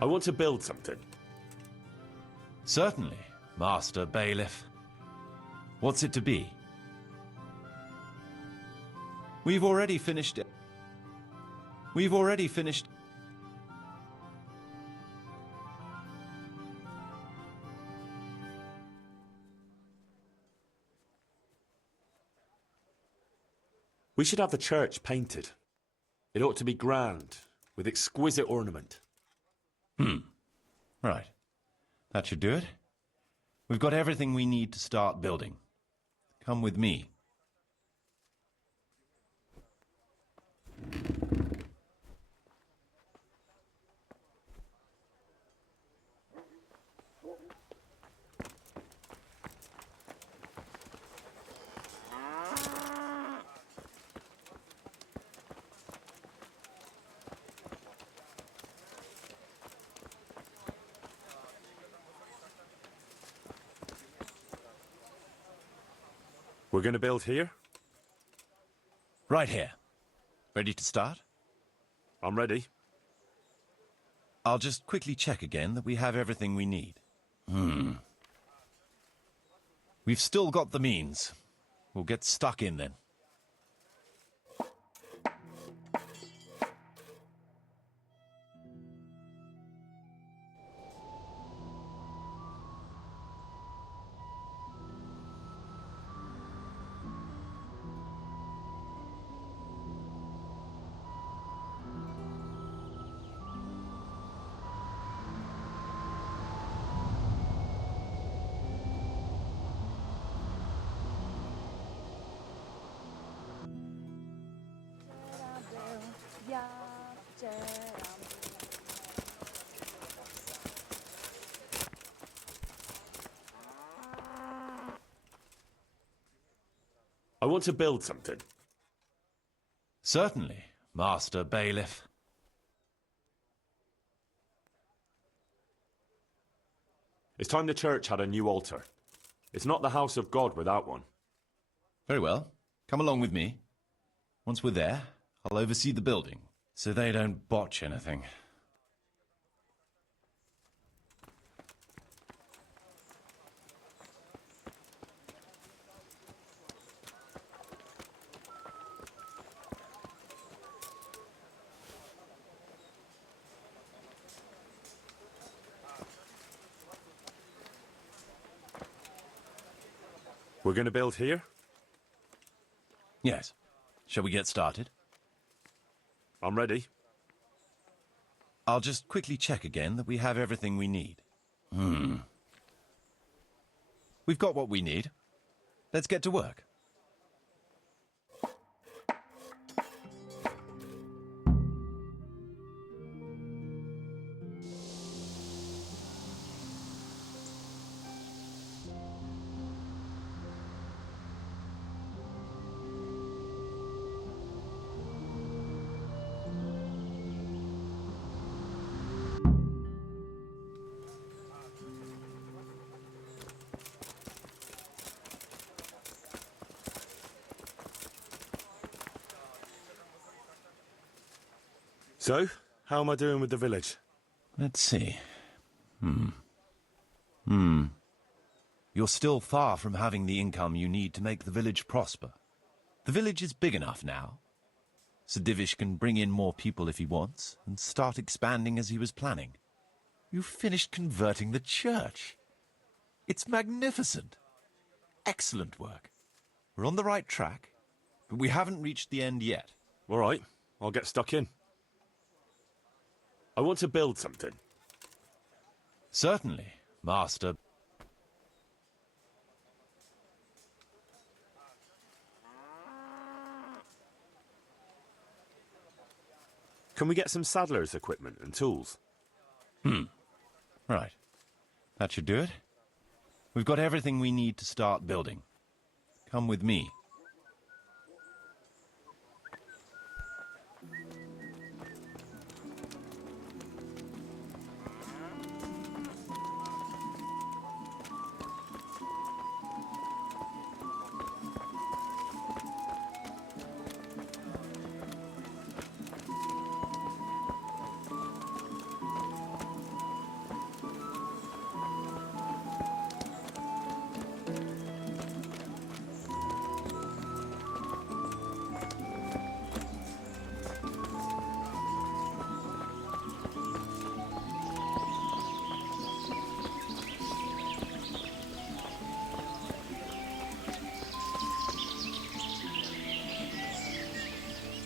I want to build something. Certainly, Master Bailiff. What's it to be? We've already finished it. We've already finished. We should have the church painted. It ought to be grand, with exquisite ornament. Right. That should do it. We've got everything we need to start building. Come with me. We're going to build here? Right here. Ready to start? I'm ready. I'll just quickly check again that we have everything we need. We've still got the means. We'll get stuck in then. I want to build something. Certainly, Master Bailiff. It's time the church had a new altar. It's not the house of God without one. Very well. Come along with me. Once we're there, I'll oversee the building, so they don't botch anything. We're going to build here? Yes. Shall we get started? I'm ready. I'll just quickly check again that we have everything we need. We've got what we need. Let's get to work. So, how am I doing with the village? Let's see. You're still far from having the income you need to make the village prosper. The village is big enough now. Sir Divish can bring in more people if he wants, and start expanding as he was planning. You've finished converting the church. It's magnificent. Excellent work. We're on the right track, but we haven't reached the end yet. All right, I'll get stuck in. I want to build something. Certainly, Master. Can we get some saddler's equipment and tools? Right. That should do it. We've got everything we need to start building. Come with me.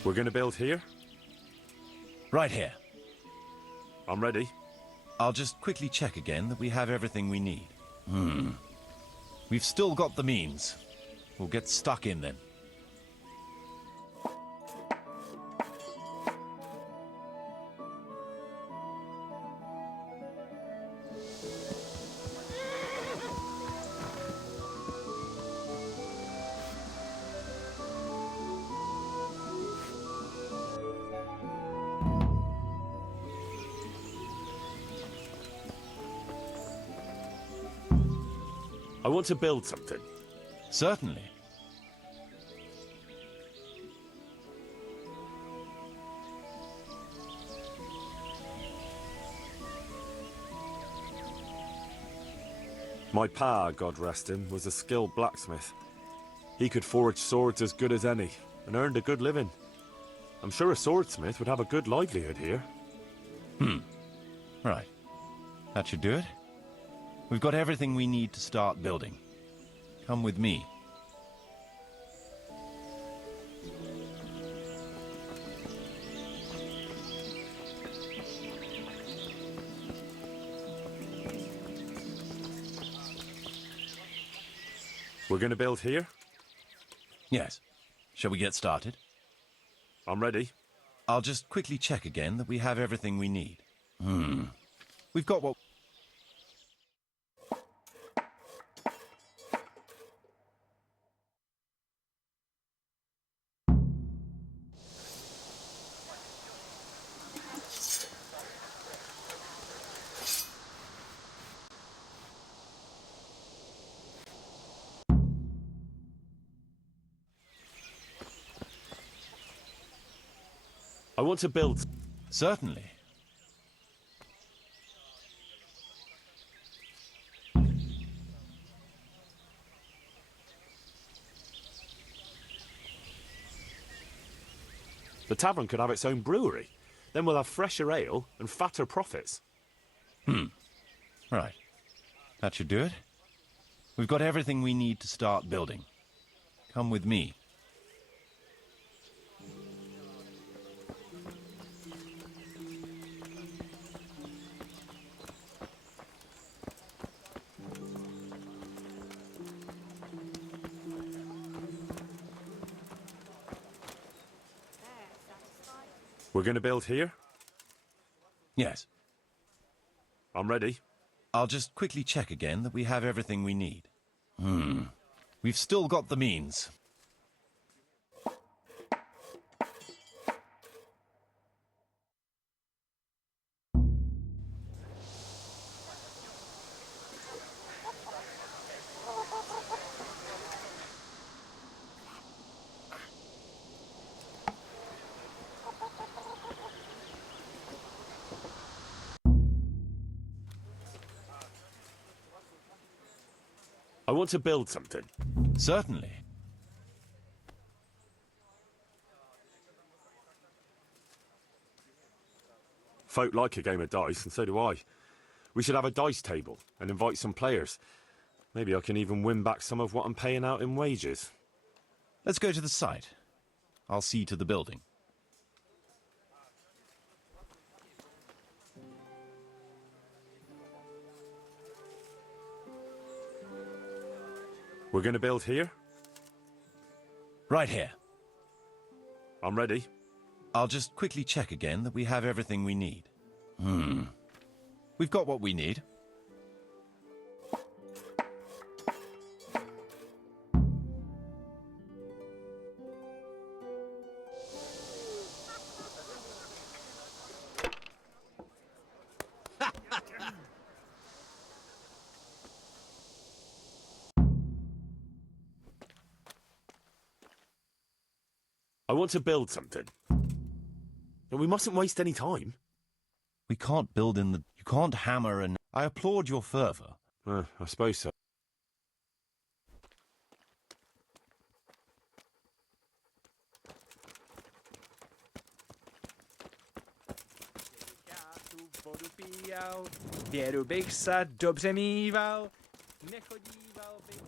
We're gonna build here? Right here. I'm ready. I'll just quickly check again that we have everything we need. We've still got the means. We'll get stuck in then. I want to build something. Certainly. My pa, God rest him, was a skilled blacksmith. He could forge swords as good as any, and earned a good living. I'm sure a swordsmith would have a good livelihood here. Right. That should do it. We've got everything we need to start building. Come with me. We're gonna build here? Yes. Shall we get started? I'm ready. I'll just quickly check again that we have everything we need. We've got what... I want to build... Certainly. The tavern could have its own brewery. Then we'll have fresher ale and fatter profits. Right. That should do it. We've got everything we need to start building. Come with me. We're gonna build here? Yes. I'm ready. I'll just quickly check again that we have everything we need. We've still got the means. I want to build something. Certainly. Folk like a game of dice, and so do I. We should have a dice table and invite some players. Maybe I can even win back some of what I'm paying out in wages. Let's go to the site. I'll see to the building. We're gonna build here? Right here. I'm ready. I'll just quickly check again that we have everything we need. We've got what we need. I want to build something. And we mustn't waste any time. We can't build in the... You can't hammer and... I applaud your fervour. I suppose so. Vodu píjal, věru bych se dobře mýval, nechodíval bych...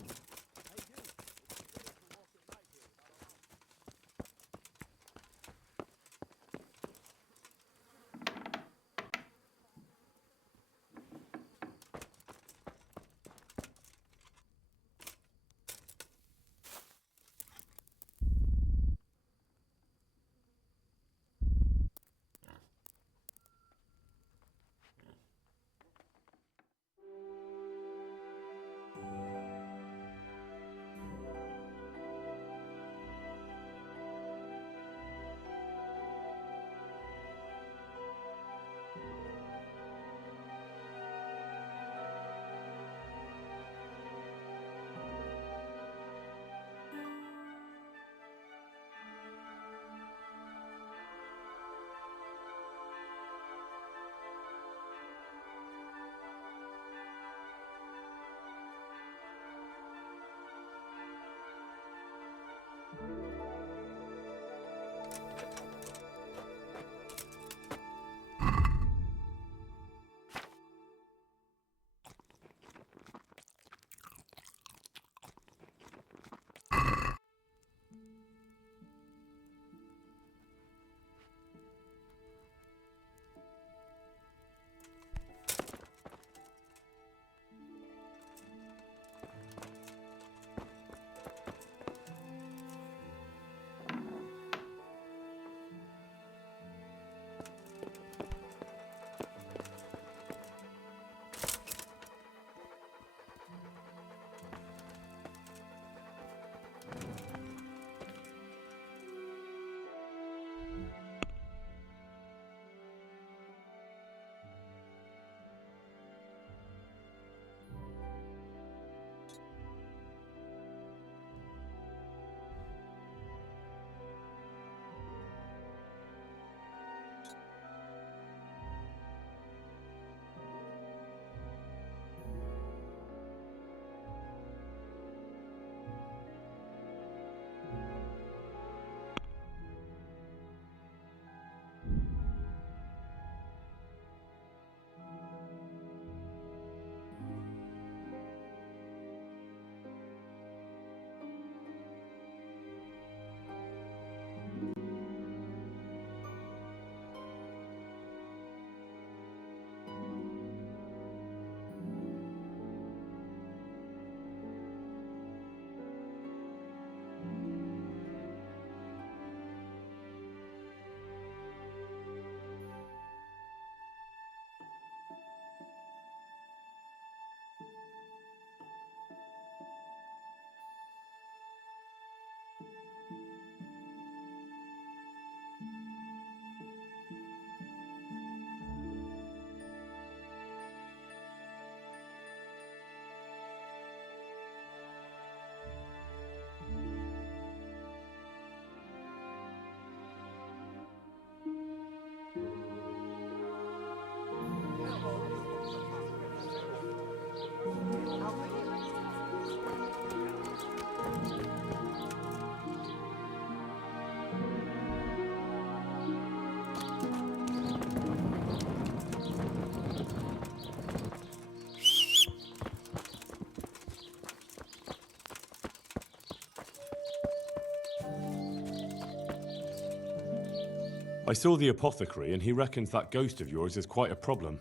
I saw the apothecary and he reckons that ghost of yours is quite a problem.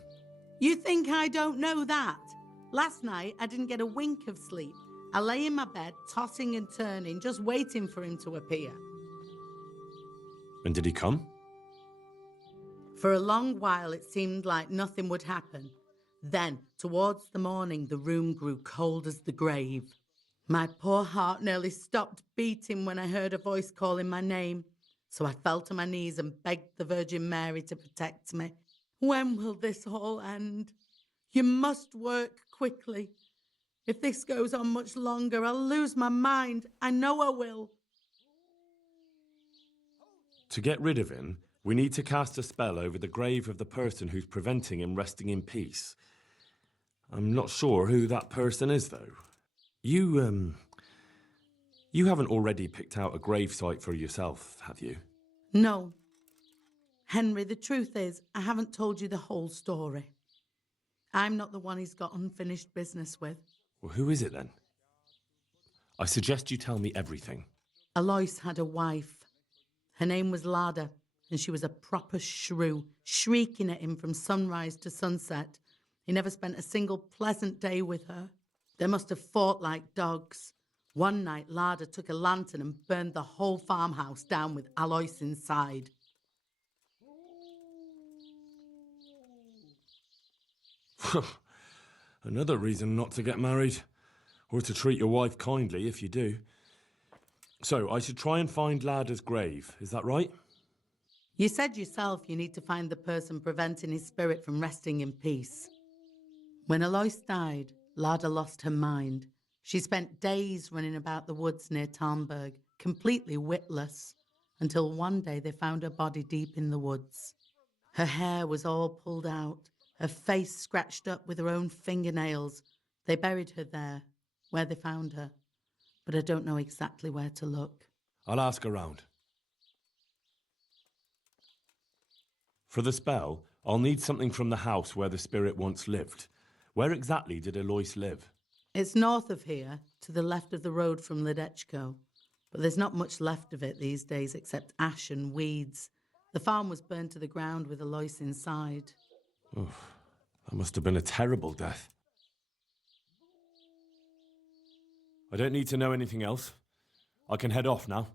You think I don't know that? Last night, I didn't get a wink of sleep. I lay in my bed, tossing and turning, just waiting for him to appear. And did he come? For a long while, it seemed like nothing would happen. Then, towards the morning, the room grew cold as the grave. My poor heart nearly stopped beating when I heard a voice calling my name. So I fell to my knees and begged the Virgin Mary to protect me. When will this all end? You must work quickly. If this goes on much longer, I'll lose my mind. I know I will. To get rid of him, we need to cast a spell over the grave of the person who's preventing him resting in peace. I'm not sure who that person is, though. You haven't already picked out a gravesite for yourself, have you? No. Henry, the truth is, I haven't told you the whole story. I'm not the one he's got unfinished business with. Well, who is it then? I suggest you tell me everything. Alois had a wife. Her name was Lada, and she was a proper shrew, shrieking at him from sunrise to sunset. He never spent a single pleasant day with her. They must have fought like dogs. One night, Lada took a lantern and burned the whole farmhouse down with Alois inside. Another reason not to get married, or to treat your wife kindly if you do. So, I should try and find Lada's grave, is that right? You said yourself you need to find the person preventing his spirit from resting in peace. When Alois died, Lada lost her mind. She spent days running about the woods near Tarnberg, completely witless, until one day they found her body deep in the woods. Her hair was all pulled out, her face scratched up with her own fingernails. They buried her there, where they found her, but I don't know exactly where to look. I'll ask around. For the spell, I'll need something from the house where the spirit once lived. Where exactly did Alois live? It's north of here, to the left of the road from Ledechko, but there's not much left of it these days except ash and weeds. The farm was burned to the ground with Alois inside. Oof, that must have been a terrible death. I don't need to know anything else. I can head off now.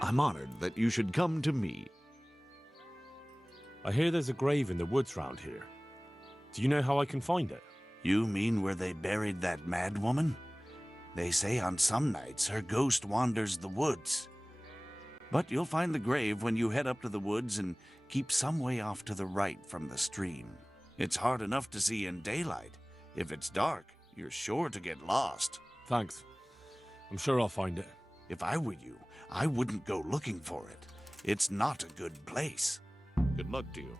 I'm honored that you should come to me. I hear there's a grave in the woods round here. Do you know how I can find it? You mean where they buried that mad woman? They say on some nights her ghost wanders the woods. But you'll find the grave when you head up to the woods and keep some way off to the right from the stream. It's hard enough to see in daylight. If it's dark, you're sure to get lost. Thanks. I'm sure I'll find it. If I were you, I wouldn't go looking for it. It's not a good place. Good luck to you.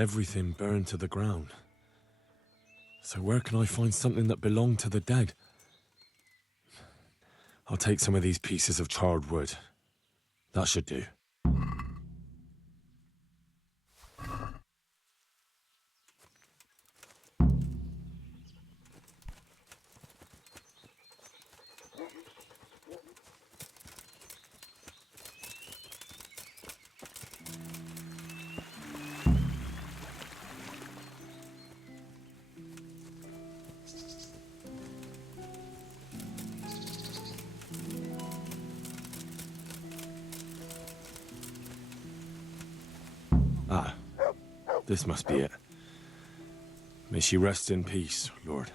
everything burned to the ground. So where can I find something that belonged to the dead? I'll take some of these pieces of charred wood. That should do. Ah, this must be it. May she rest in peace, Lord.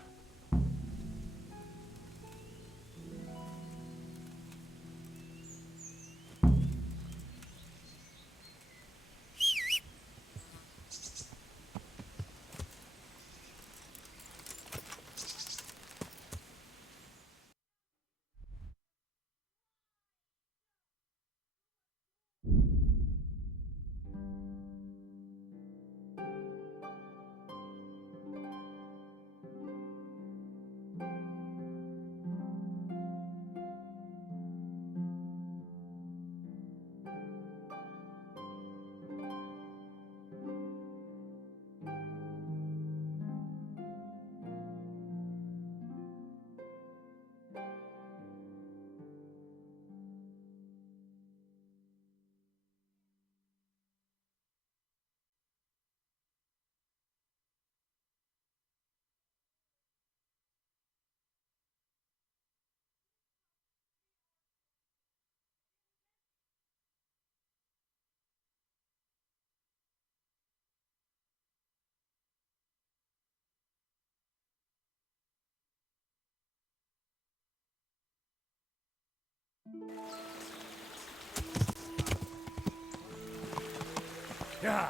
Yeah.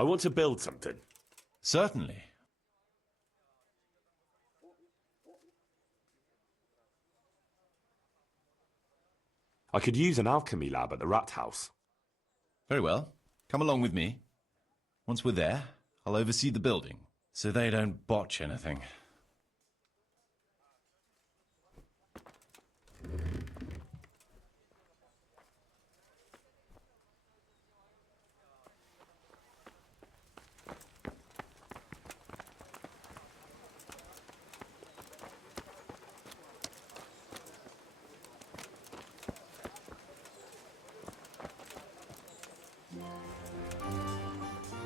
I want to build something. Certainly. I could use an alchemy lab at the rat house. Very well. Come along with me. Once we're there, I'll oversee the building, so they don't botch anything.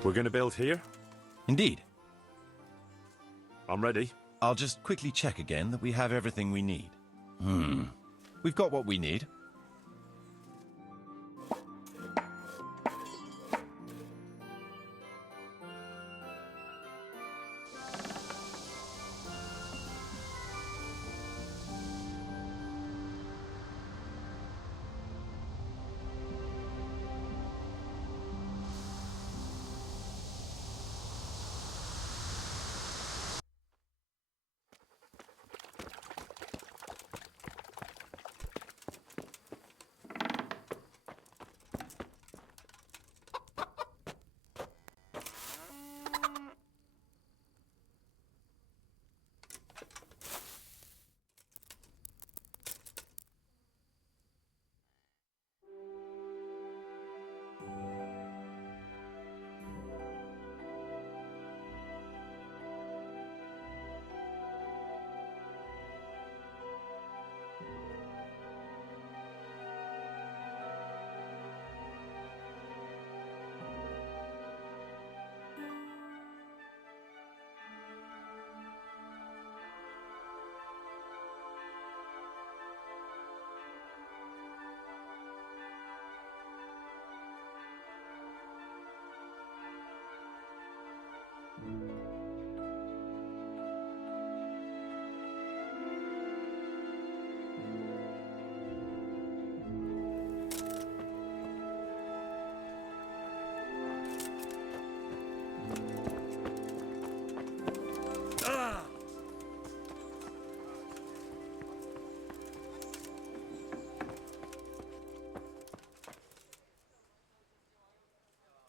We're going to build here? Indeed. I'm ready. I'll just quickly check again that we have everything we need. We've got what we need.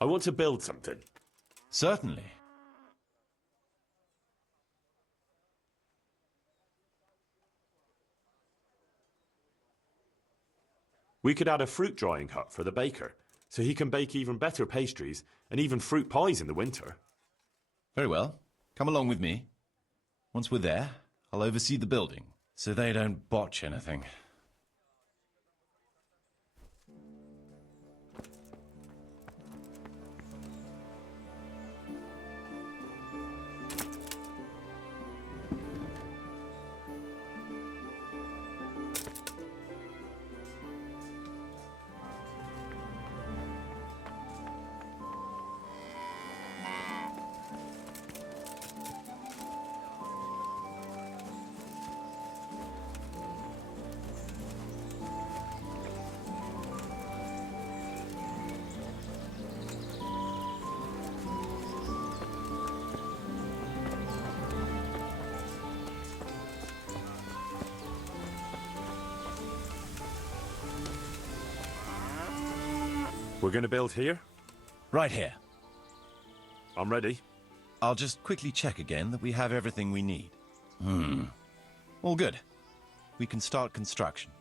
I want to build something. Certainly. We could add a fruit drying hut for the baker, so he can bake even better pastries and even fruit pies in the winter. Very well. Come along with me. Once we're there, I'll oversee the building, so they don't botch anything. We're going to build here? Right here. I'm ready. I'll just quickly check again that we have everything we need. All good. We can start construction.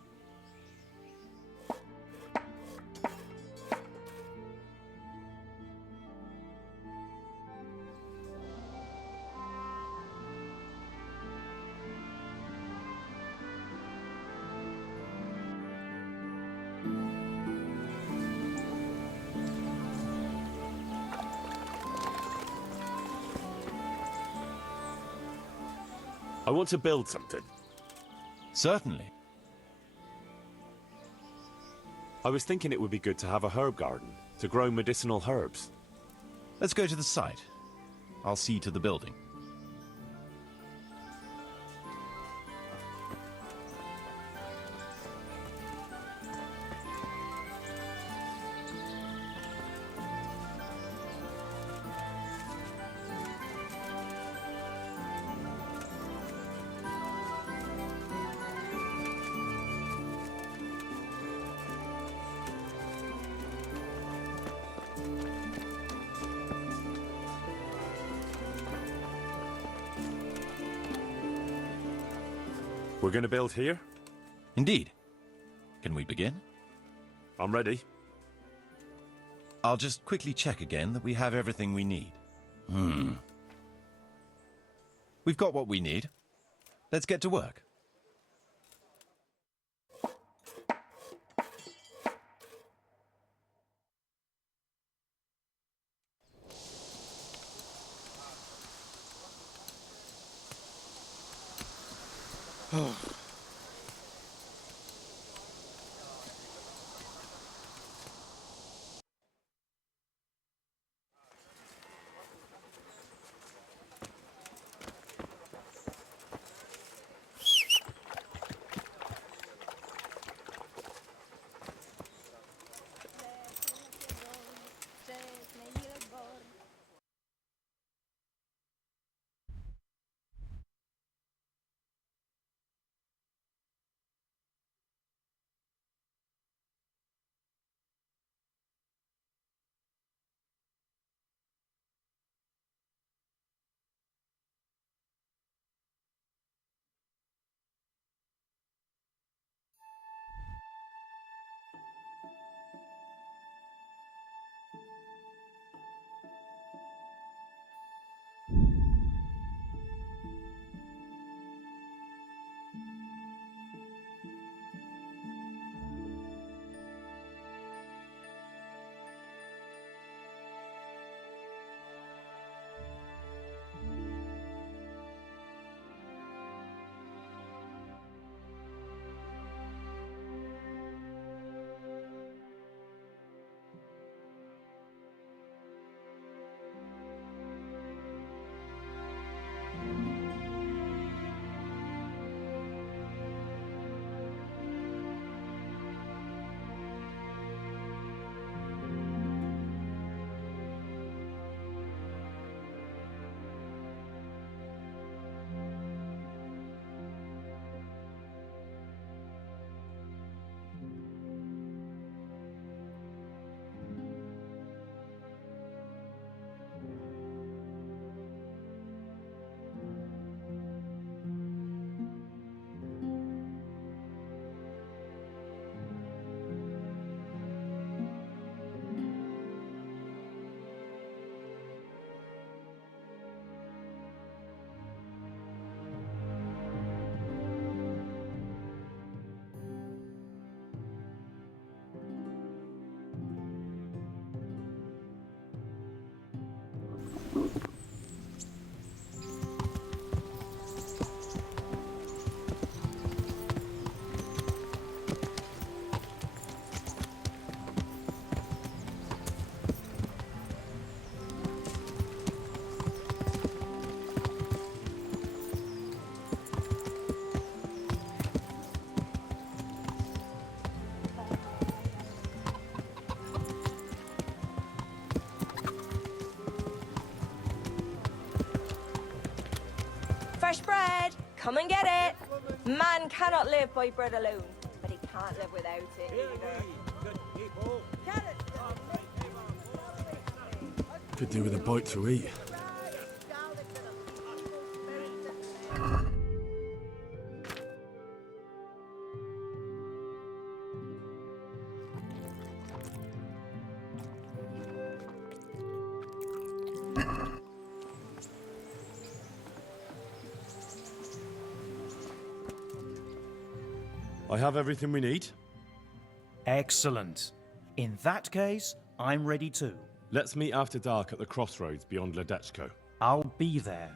I want to build something. Certainly. I was thinking it would be good to have a herb garden to grow medicinal herbs. Let's go to the site. I'll see to the building. We're going to build here? Indeed. Can we begin? I'm ready. I'll just quickly check again that we have everything we need. We've got what we need. Let's get to work. Come and get it. Man cannot live by bread alone, but he can't live without it either. Could do with a bite to eat. I have everything we need. Excellent. In that case, I'm ready too. Let's meet after dark at the crossroads beyond Ledechko. I'll be there.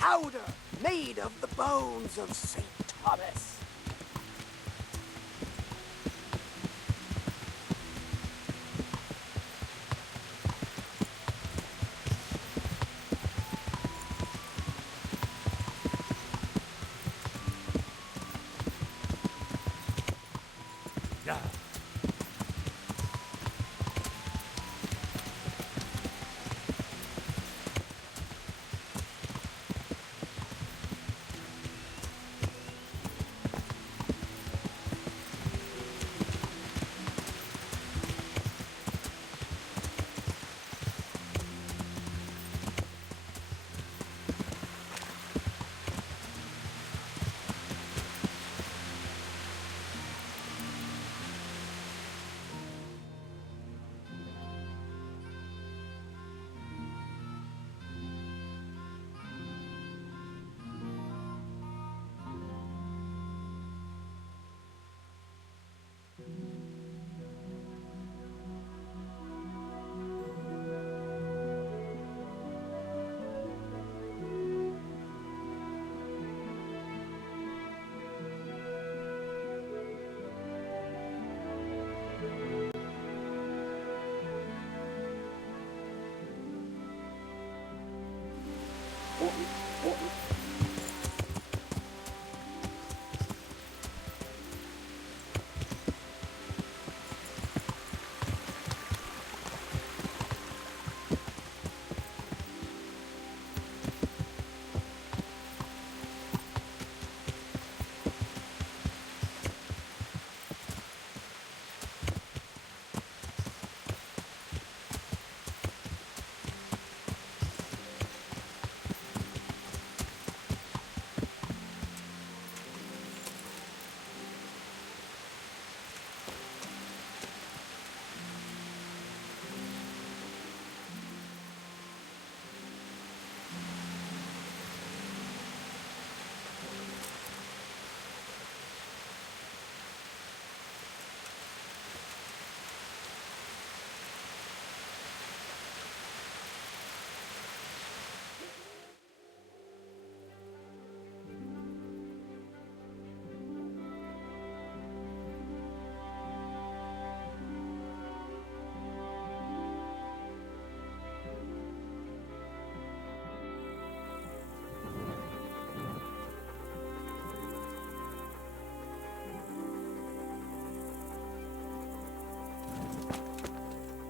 Powder made of the bones of St. Thomas.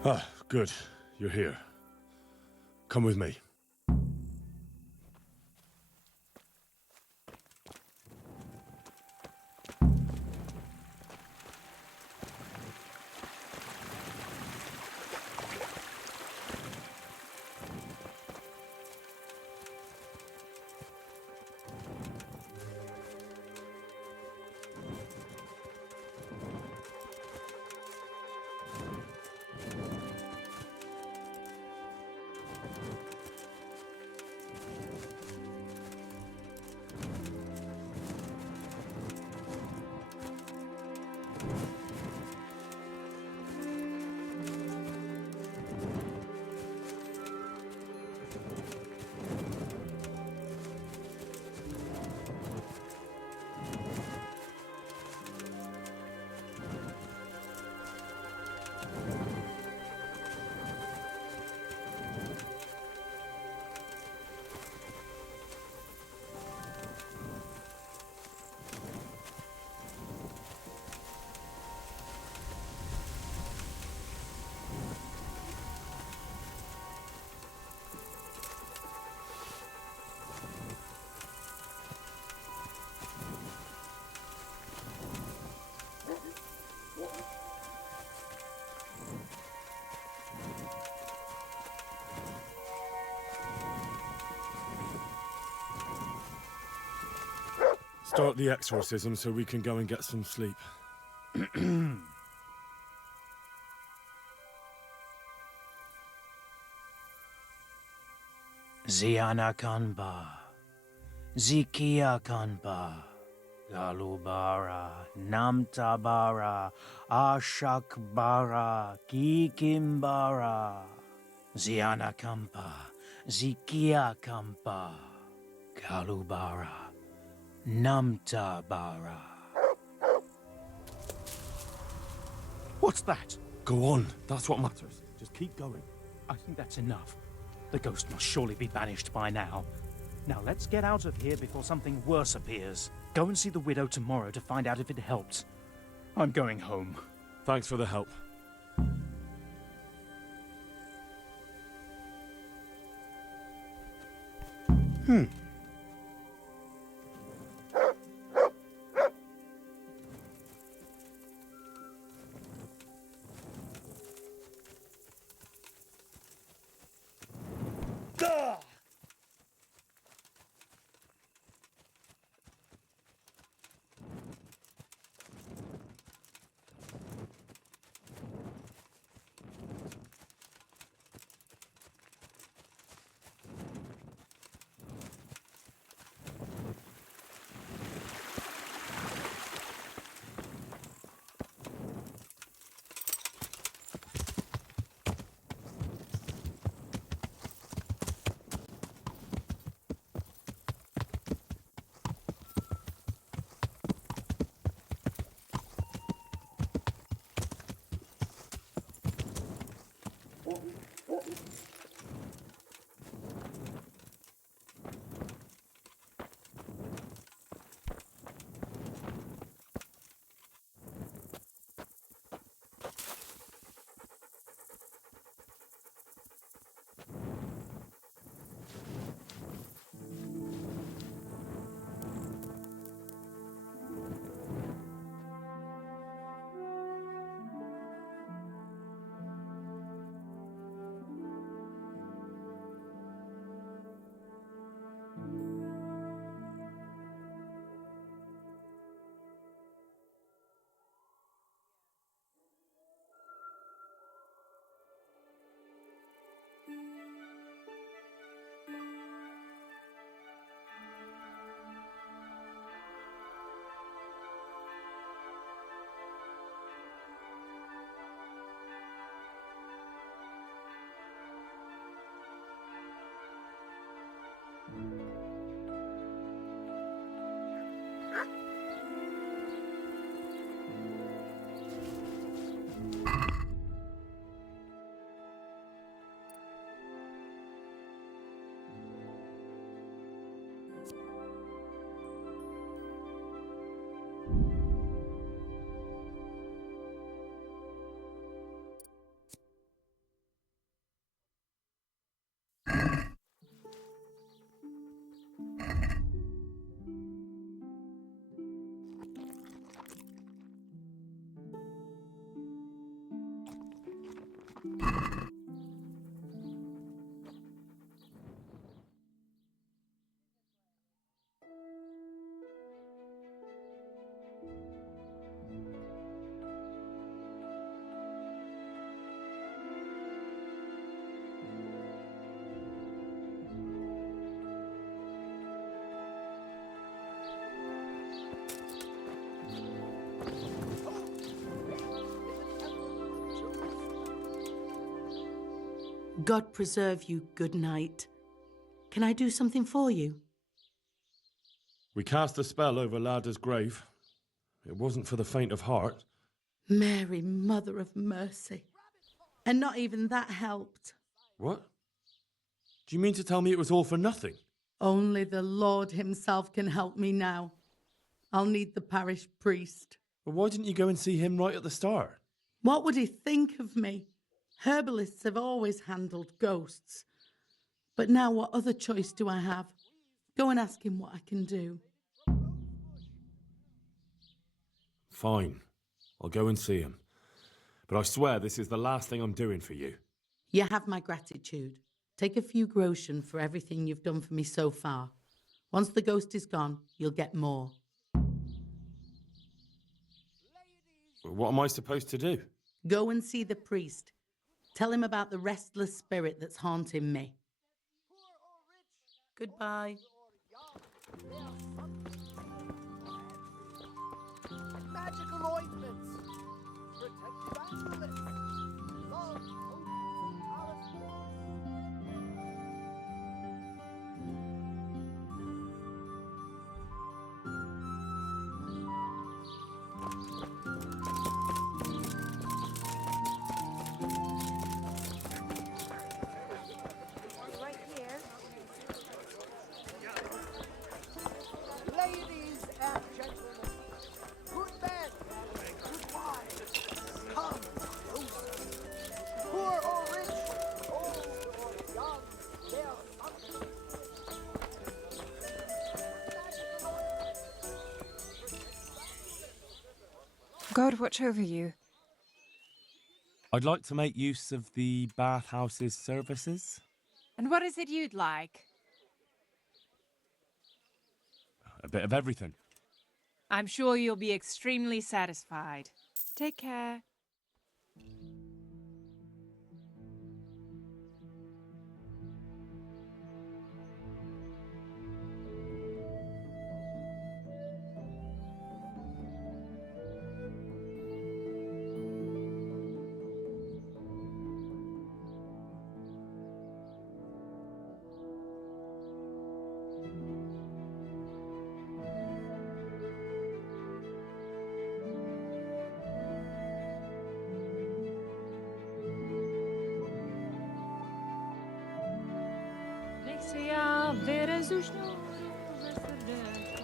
Ah, good. You're here. Come with me. Start the exorcism so we can go and get some sleep. Ziana Kanba, Zikia Kanba, Galubara, Namtabara, Ashakbara, Kikimbara, Ziana Kampa, Zikia Kampa, Galubara, Namtabara. What's that? Go on, that's what matters. Just keep going. I think that's enough. The ghost must surely be banished by now. Now let's get out of here before something worse appears. Go and see the widow tomorrow to find out if it helped. I'm going home. Thanks for the help. God preserve you, good night. Can I do something for you? We cast a spell over Lada's grave. It wasn't for the faint of heart. Mary, Mother of Mercy. And not even that helped. What? Do you mean to tell me it was all for nothing? Only the Lord himself can help me now. I'll need the parish priest. Well, why didn't you go and see him right at the start? What would he think of me? Herbalists have always handled ghosts. But now what other choice do I have? Go and ask him what I can do. Fine. I'll go and see him. But I swear this is the last thing I'm doing for you. You have my gratitude. Take a few groschen for everything you've done for me so far. Once the ghost is gone, you'll get more. What am I supposed to do? Go and see the priest. Tell him about the restless spirit that's haunting me. Goodbye. Magical ointments. Protective amulets. Love, potions, and talismans. Right here. Ladies and gentlemen, good men and good wives, come closer. Poor or rich, old or young, there's something. God watch over you. I'd like to make use of the bathhouse's services. And what is it you'd like? A bit of everything. I'm sure you'll be extremely satisfied. Take care. Niech się ja wyrazuszną we serdecznie.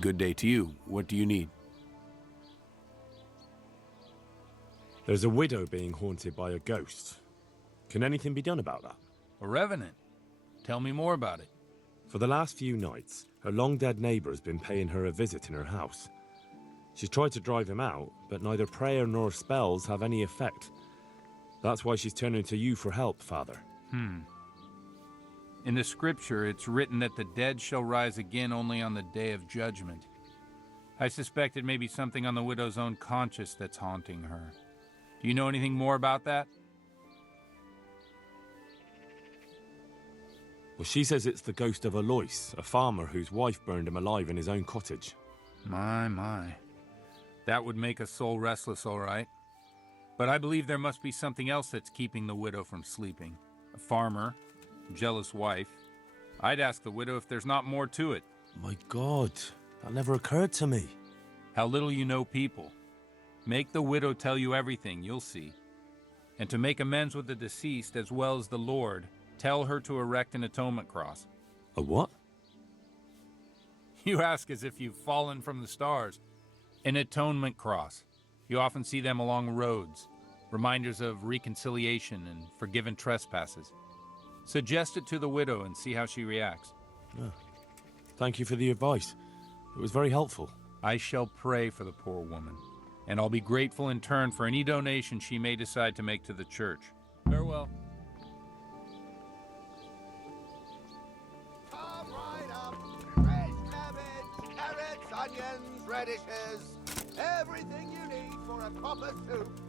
Good day to you. What do you need? There's a widow being haunted by a ghost. Can anything be done about that? A revenant. Tell me more about it. For the last few nights, her long-dead neighbour has been paying her a visit in her house. She's tried to drive him out, but neither prayer nor spells have any effect. That's why she's turning to you for help, Father. In the scripture, it's written that the dead shall rise again only on the day of judgment. I suspect it may be something on the widow's own conscience that's haunting her. Do you know anything more about that? Well, she says it's the ghost of Alois, a farmer whose wife burned him alive in his own cottage. My. That would make a soul restless, all right. But I believe there must be something else that's keeping the widow from sleeping. A farmer, jealous wife. I'd ask the widow if there's not more to it. My God, that never occurred to me. How little you know people. Make the widow tell you everything, you'll see. And to make amends with the deceased as well as the Lord, tell her to erect an atonement cross. A what? You ask as if you've fallen from the stars. An atonement cross. You often see them along roads, reminders of reconciliation and forgiven trespasses. Suggest it to the widow and see how she reacts. Thank you for the advice. It was very helpful. I shall pray for the poor woman, and I'll be grateful in turn for any donation she may decide to make to the church. Farewell. Come right up. Fresh cabbage, carrots, onions, radishes. Everything you need for a proper soup.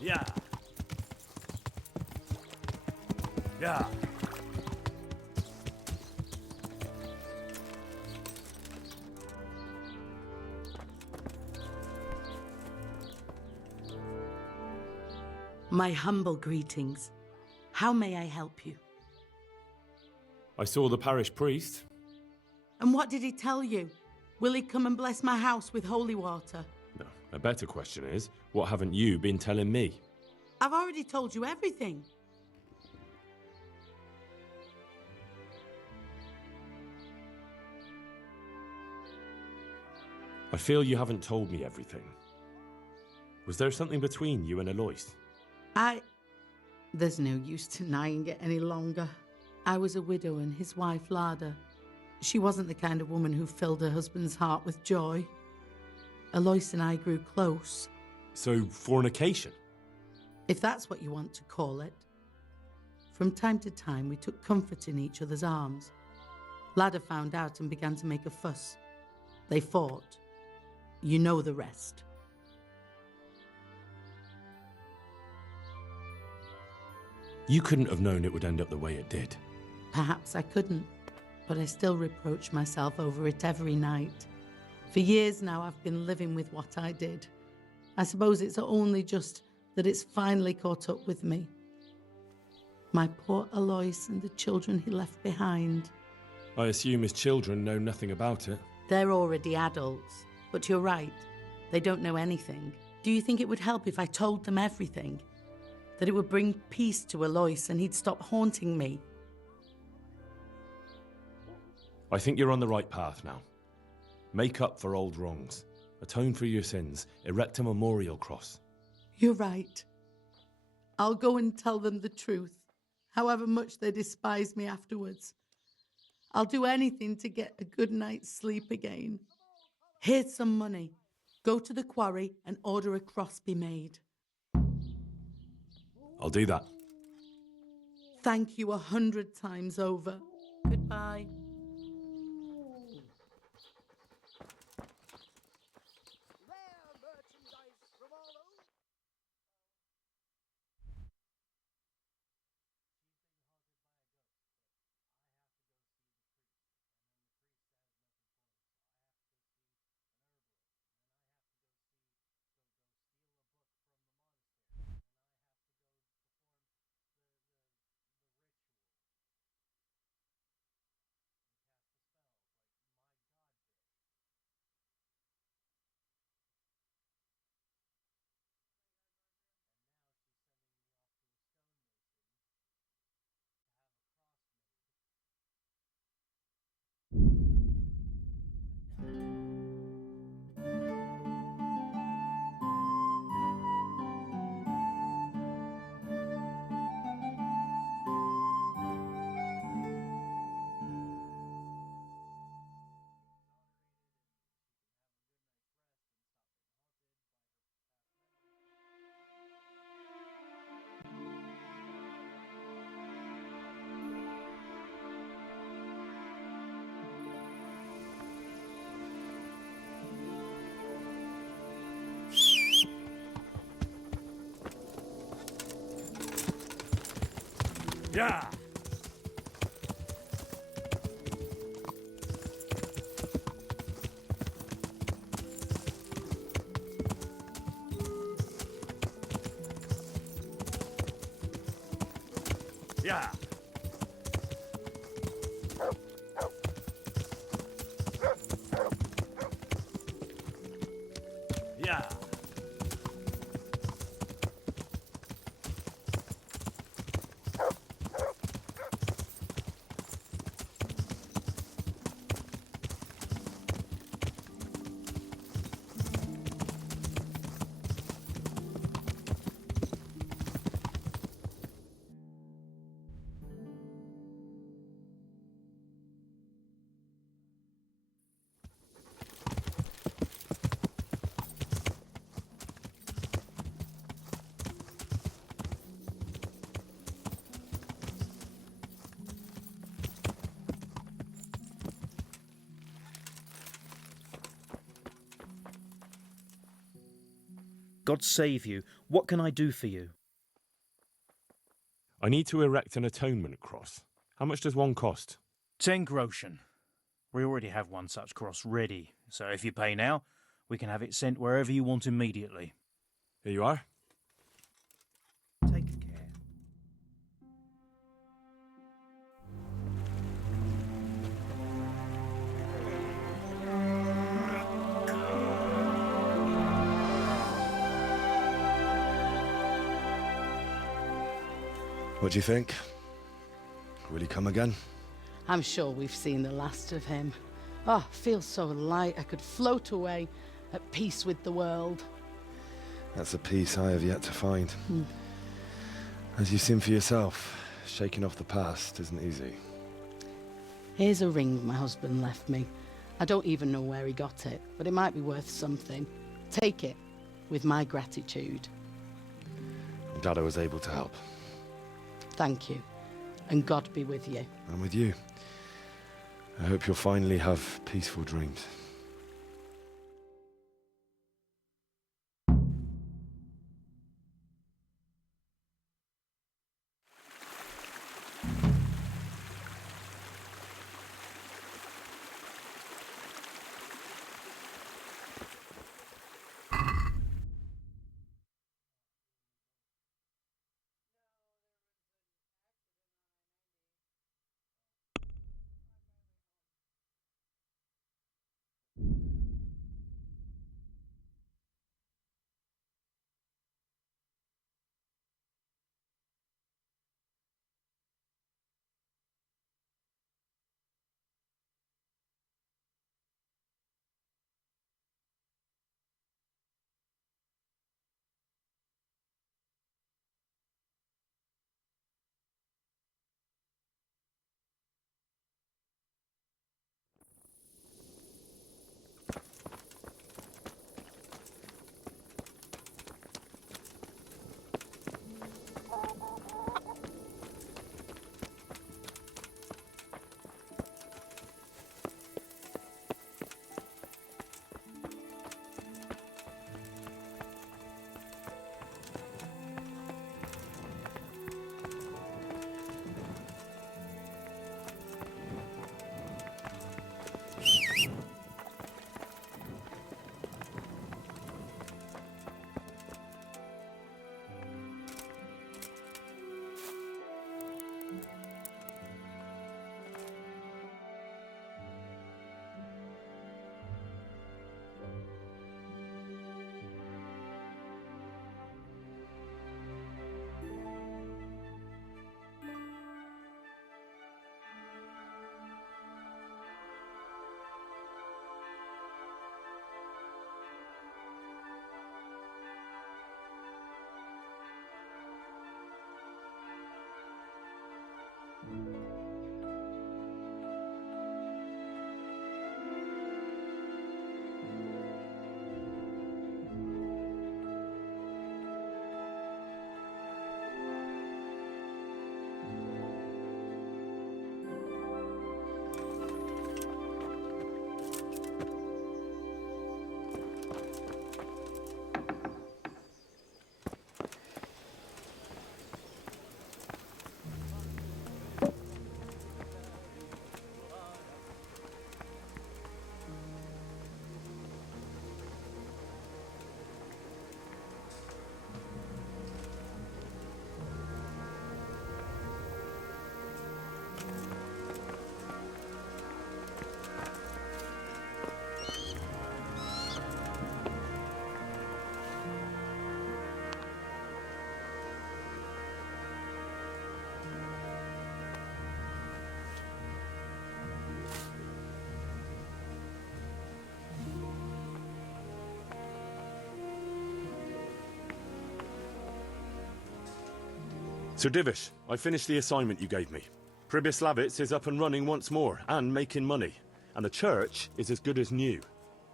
Yeah. Yeah. My humble greetings. How may I help you? I saw the parish priest. And what did he tell you? Will he come and bless my house with holy water? No, a better question is, what haven't you been telling me? I've already told you everything. I feel you haven't told me everything. Was there something between you and Alois? There's no use denying it any longer. I was a widow and his wife, Lada. She wasn't the kind of woman who filled her husband's heart with joy. Alois and I grew close. So, fornication? If that's what you want to call it. From time to time, we took comfort in each other's arms. Lada found out and began to make a fuss. They fought. You know the rest. You couldn't have known it would end up the way it did. Perhaps I couldn't, but I still reproach myself over it every night. For years now, I've been living with what I did. I suppose it's only just that it's finally caught up with me. My poor Alois and the children he left behind. I assume his children know nothing about it. They're already adults, but you're right. They don't know anything. Do you think it would help if I told them everything? That it would bring peace to Alois and he'd stop haunting me? I think you're on the right path now. Make up for old wrongs. Atone for your sins. Erect a memorial cross. You're right. I'll go and tell them the truth, however much they despise me afterwards. I'll do anything to get a good night's sleep again. Here's some money. Go to the quarry and order a cross be made. I'll do that. Thank you 100 times over. Goodbye. Rare merchandise from all over. Yeah. Yeah. Yeah. God save you. What can I do for you? I need to erect an atonement cross. How much does one cost? 10 groschen. We already have one such cross ready, so if you pay now, we can have it sent wherever you want immediately. Here you are. Take care. What do you think? Will he come again? I'm sure we've seen the last of him. Oh, feels so light I could float away at peace with the world. That's a peace I have yet to find. As you've seen for yourself, shaking off the past isn't easy. Here's a ring my husband left me. I don't even know where he got it, but it might be worth something. Take it, with my gratitude. I'm glad I was able to help. Thank you, and God be with you. And with you. I hope you'll finally have peaceful dreams. Sir Divish, I finished the assignment you gave me. Pribyslavitz is up and running once more, and making money. And the church is as good as new.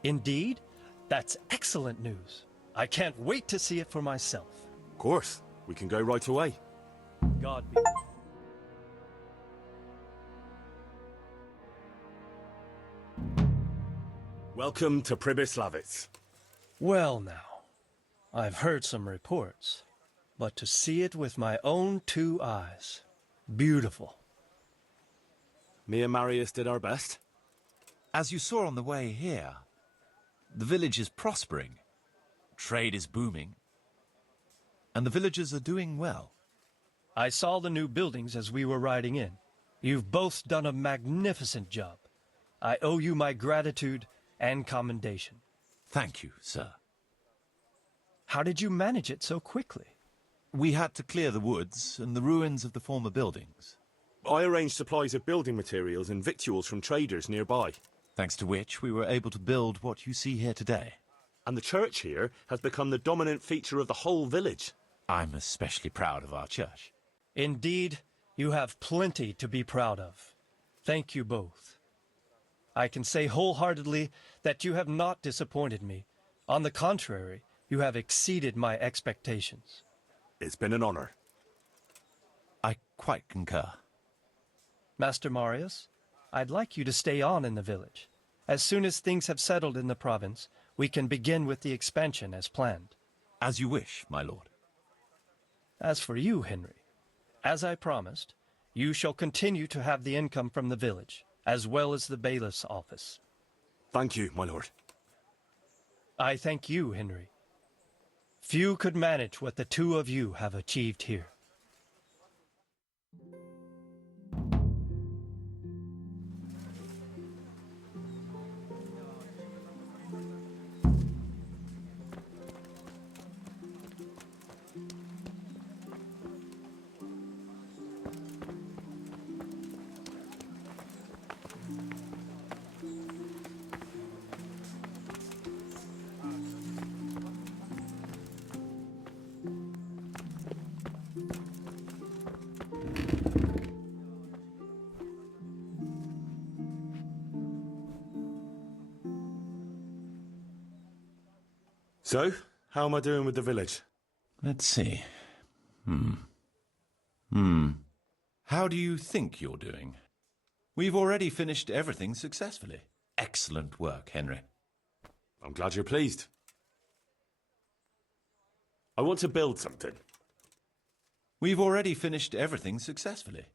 Indeed? That's excellent news. I can't wait to see it for myself. Of course. We can go right away. God be. Welcome to Pribyslavitz. Well now, I've heard some reports, but to see it with my own two eyes, beautiful. Me and Marius did our best. As you saw on the way here, the village is prospering, trade is booming, and the villagers are doing well. I saw the new buildings as we were riding in. You've both done a magnificent job. I owe you my gratitude and commendation. Thank you, sir. How did you manage it so quickly? We had to clear the woods and the ruins of the former buildings. I arranged supplies of building materials and victuals from traders nearby. Thanks to which we were able to build what you see here today. And the church here has become the dominant feature of the whole village. I'm especially proud of our church. Indeed, you have plenty to be proud of. Thank you both. I can say wholeheartedly that you have not disappointed me. On the contrary, you have exceeded my expectations. It's been an honor. I quite concur. Master Marius, I'd like you to stay on in the village. As soon as things have settled in the province, we can begin with the expansion as planned. As you wish, my lord. As for you, Henry, as I promised, you shall continue to have the income from the village, as well as the bailiff's office. Thank you, my lord. I thank you, Henry. Few could manage what the two of you have achieved here. So, how am I doing with the village? Let's see. How do you think you're doing? We've already finished everything successfully. Excellent work, Henry. I'm glad you're pleased. I want to build something. We've already finished everything successfully.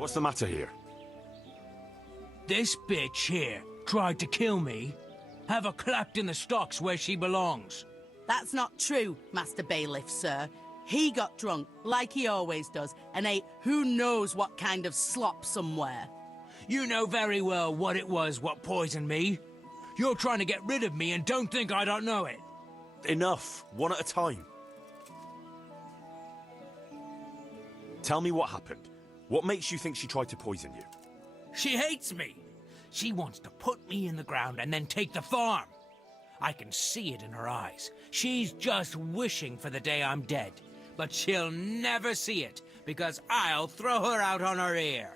What's the matter here? This bitch here tried to kill me. Have her clapped in the stocks where she belongs. That's not true, Master Bailiff, sir. He got drunk, like he always does, and ate who knows what kind of slop somewhere. You know very well what it was what poisoned me. You're trying to get rid of me and don't think I don't know it. Enough. One at a time. Tell me what happened. What makes you think she tried to poison you? She hates me. She wants to put me in the ground and then take the farm. I can see it in her eyes. She's just wishing for the day I'm dead. But she'll never see it, because I'll throw her out on her ear.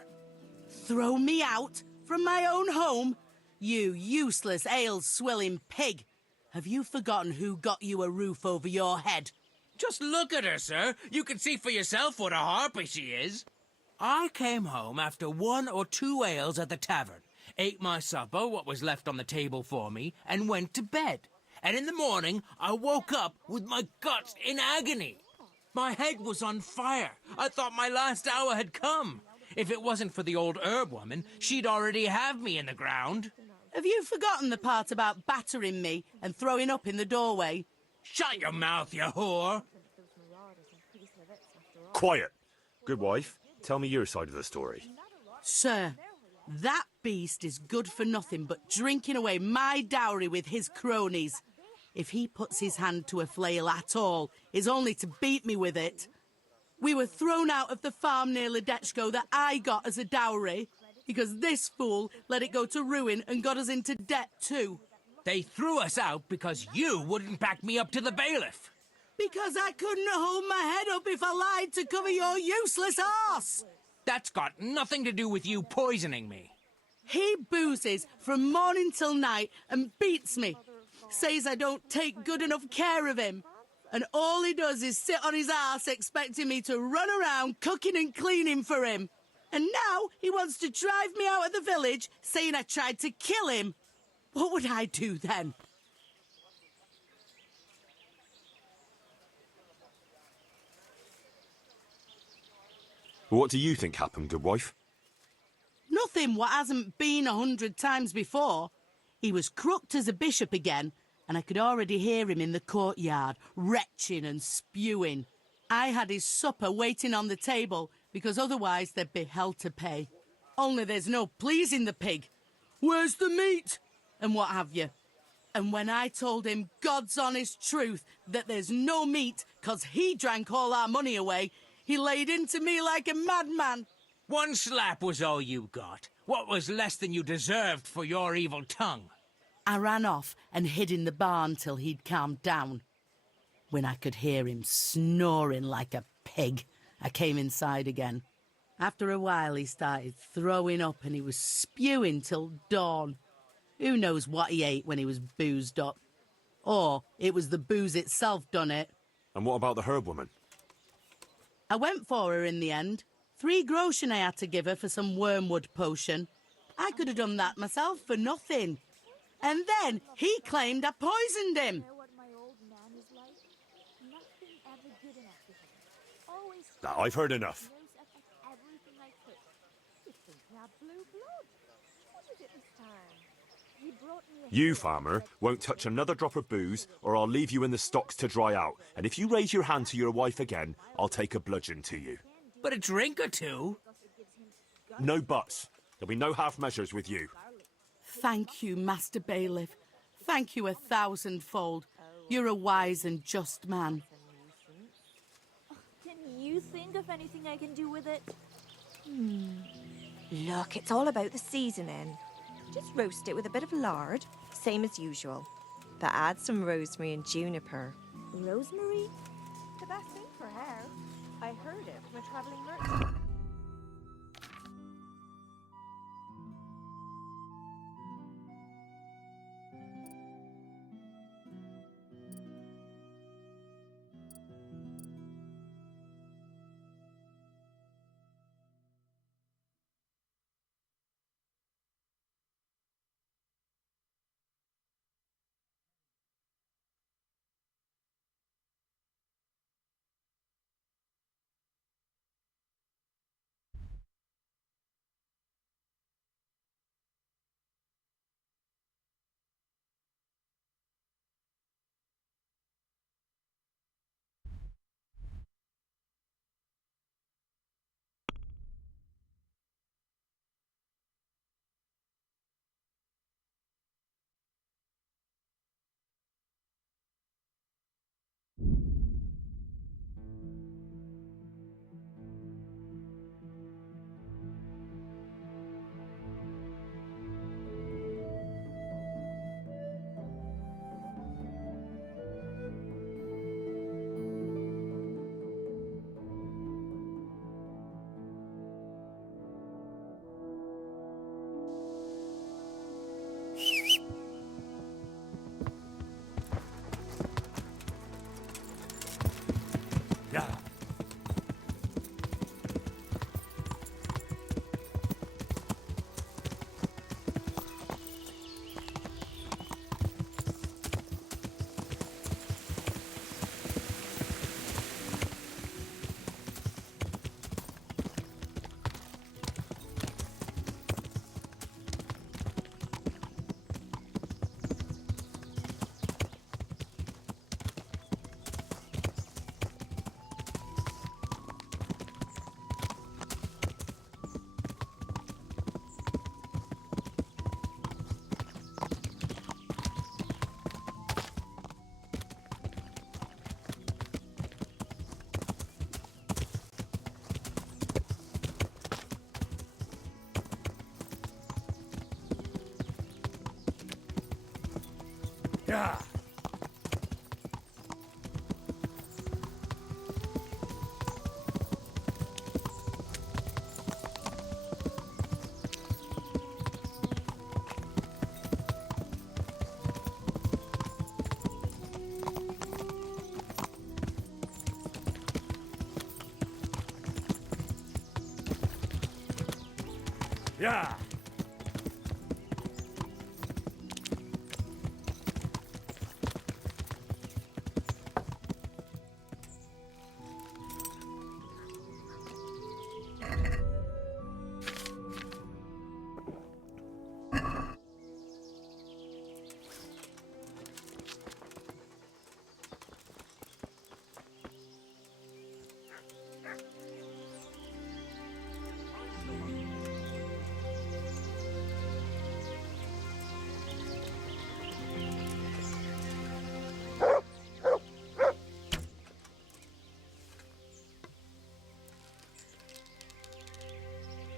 Throw me out? From my own home? You useless, ale-swilling pig! Have you forgotten who got you a roof over your head? Just look at her, sir. You can see for yourself what a harpy she is. I came home after 1 or 2 ales at the tavern, ate my supper, what was left on the table for me, and went to bed. And in the morning, I woke up with my guts in agony. My head was on fire. I thought my last hour had come. If it wasn't for the old herb woman, she'd already have me in the ground. Have you forgotten the part about battering me and throwing up in the doorway? Shut your mouth, you whore! Quiet. Good wife, tell me your side of the story. Sir, that beast is good for nothing but drinking away my dowry with his cronies. If he puts his hand to a flail at all, it's only to beat me with it. We were thrown out of the farm near Ledechko that I got as a dowry, because this fool let it go to ruin and got us into debt too. They threw us out because you wouldn't back me up to the bailiff. Because I couldn't hold my head up if I lied to cover your useless arse. That's got nothing to do with you poisoning me. He boozes from morning till night and beats me. Says I don't take good enough care of him. And all he does is sit on his arse expecting me to run around cooking and cleaning for him. And now he wants to drive me out of the village, saying I tried to kill him. What would I do then? What do you think happened, good wife? Nothing what hasn't been 100 times before. He was crooked as a bishop again, and I could already hear him in the courtyard, retching and spewing. I had his supper waiting on the table, because otherwise there'd be hell to pay. Only there's no pleasing the pig. Where's the meat? And what have you. And when I told him God's honest truth that there's no meat 'cause he drank all our money away, he laid into me like a madman. 1 slap was all you got. What was less than you deserved for your evil tongue? I ran off and hid in the barn till he'd calmed down. When I could hear him snoring like a pig, I came inside again. After a while, he started throwing up and he was spewing till dawn. Who knows what he ate when he was boozed up? Or it was the booze itself done it. And what about the herb woman? I went for her in the end. 3 groschen I had to give her for some wormwood potion. I could have done that myself for nothing. And then he claimed I poisoned him. Now, I've heard enough. You, farmer, won't touch another drop of booze, or I'll leave you in the stocks to dry out. And if you raise your hand to your wife again, I'll take a bludgeon to you. But a drink or two? No buts. There'll be no half measures with you. Thank you, Master Bailiff. Thank you 1,000-fold. You're a wise and just man. Can you think of anything I can do with it? Look, it's all about the seasoning. Just roast it with a bit of lard, same as usual. But add some rosemary and juniper. Rosemary? The best thing for hair. I heard it from a traveling merchant. Yeah. Yeah. Yeah.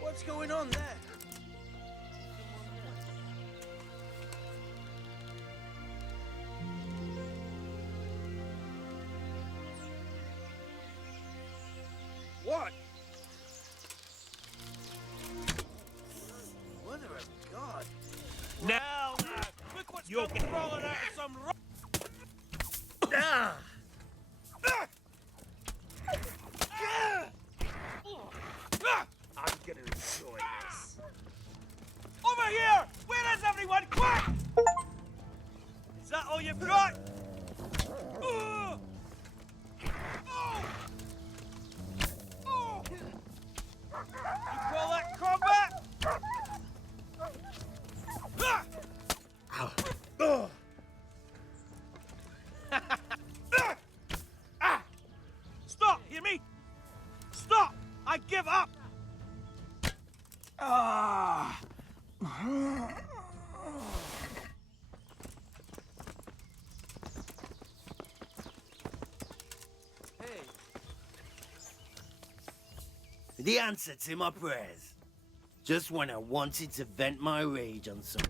What's going on there? What? Mother of God. Now, look what's coming crawling out of some rock. I'm gonna enjoy this. Over here! Where is everyone? Quick! Is that all you've got? Oh! Oh! Oh! You call that combat? Oh! Stop! Hear me? Stop! I give up! Ah! Hey. The answer to my prayers. Just when I wanted to vent my rage on some...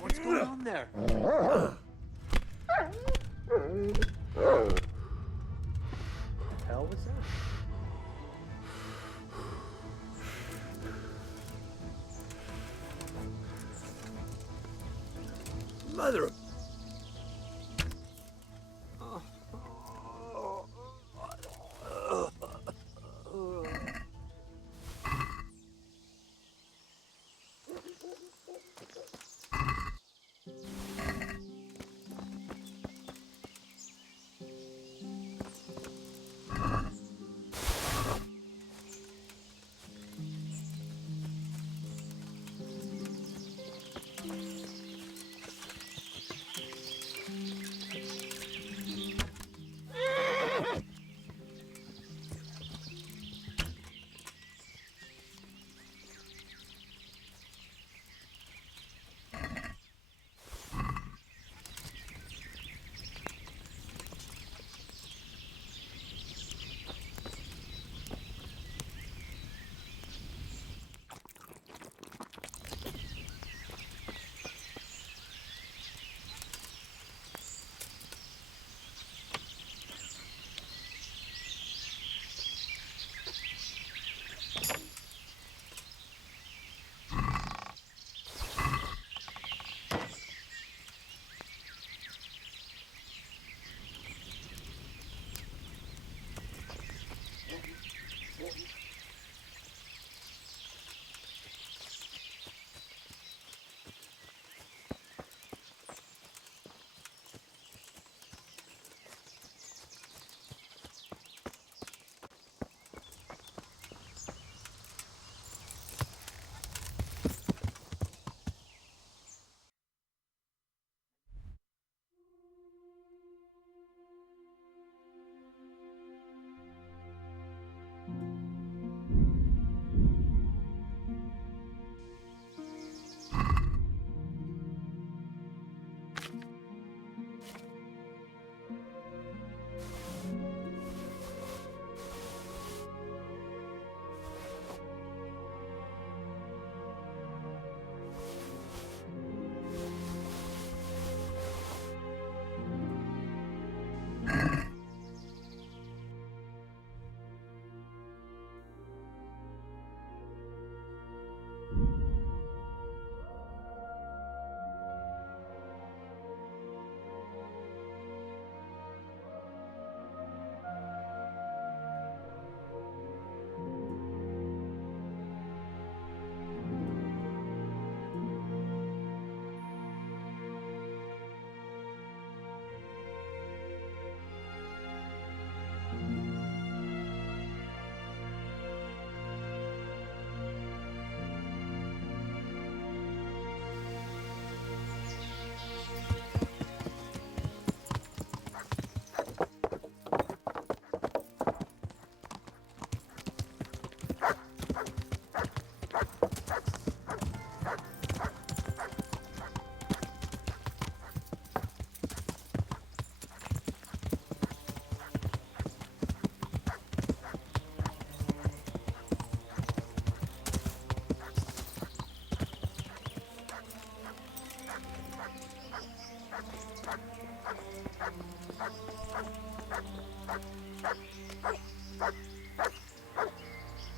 What's going on there? The hell was that? Mother of...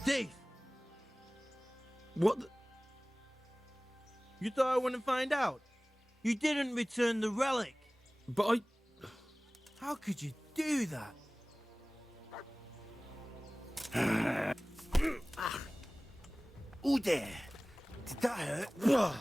Dave! What the... You thought I wouldn't find out? You didn't return the relic. But I... How could you do that? Ooh there. Did that hurt?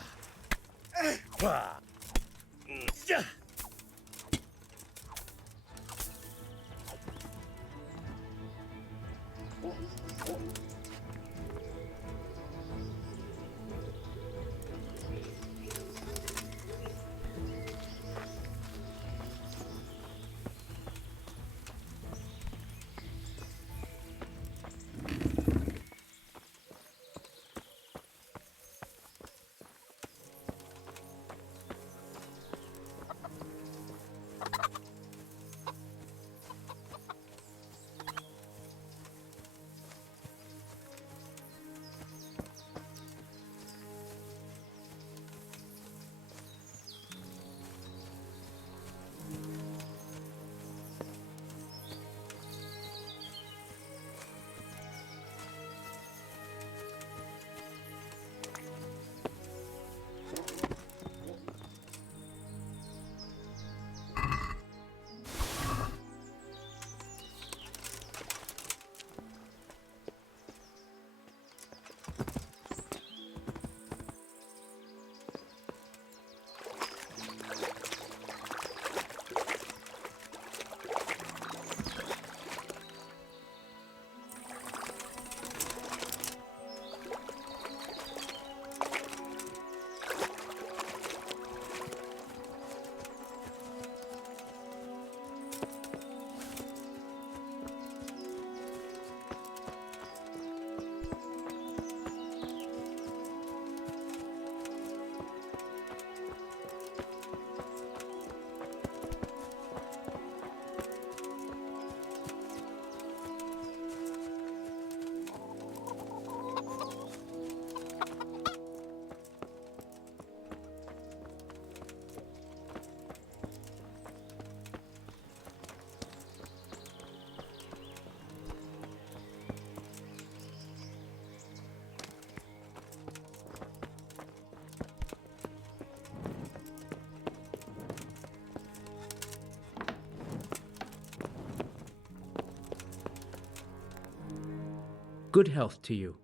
Good health to you.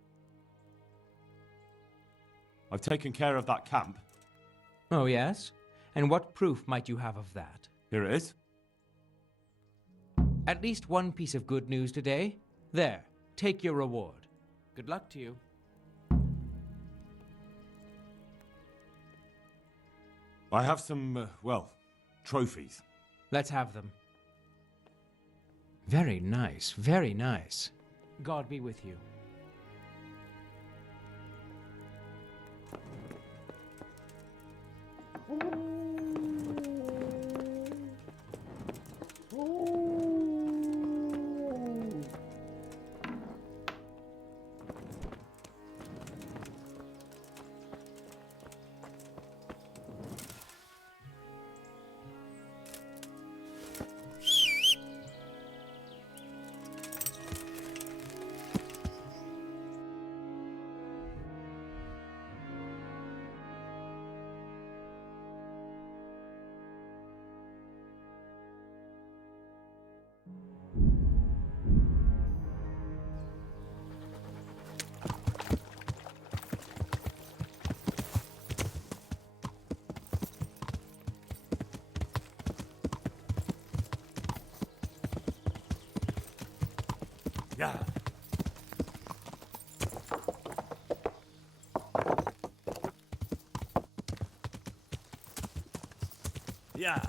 I've taken care of that camp. Oh, yes? And what proof might you have of that? Here it is. At least one piece of good news today. There, take your reward. Good luck to you. I have some, well, trophies. Let's have them. Very nice, very nice. God be with you. Yeah. Yeah.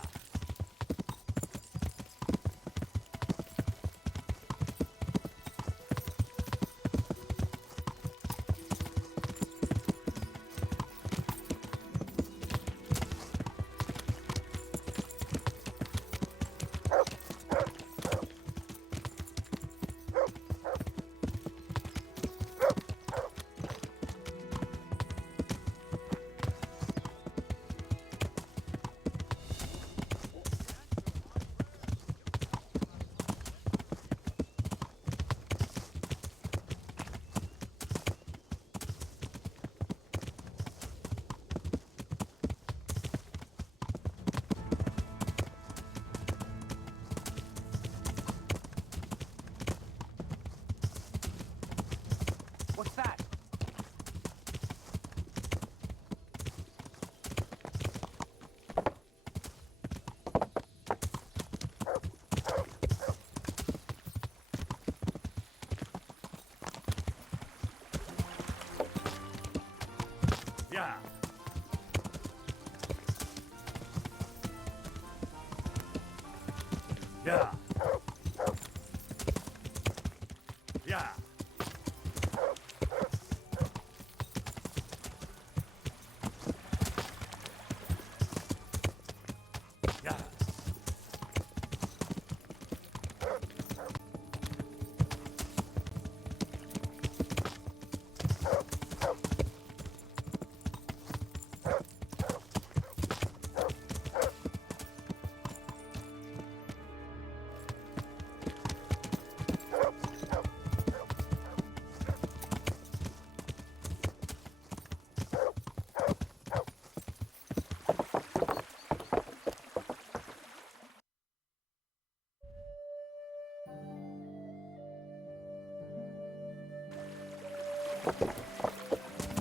Yeah. Yeah. Yeah.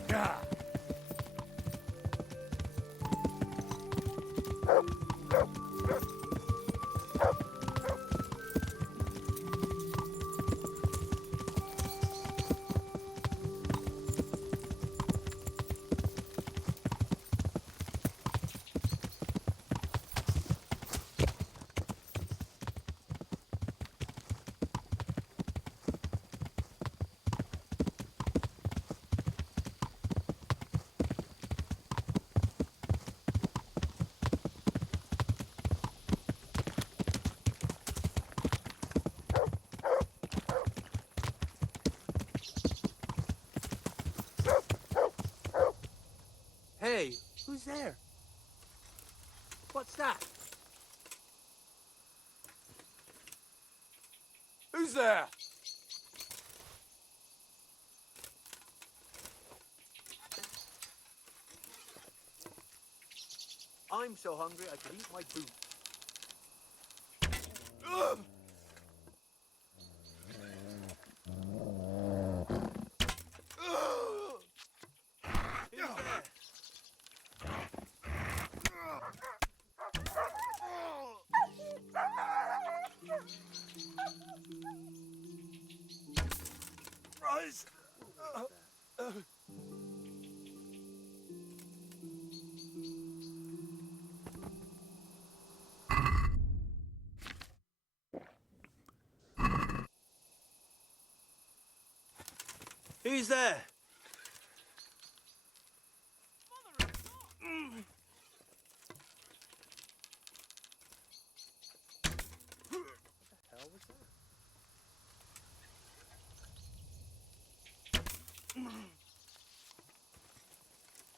Yeah. Hey, who's there? What's that? Who's there? I'm so hungry I could eat my boot. Rise. Who's there?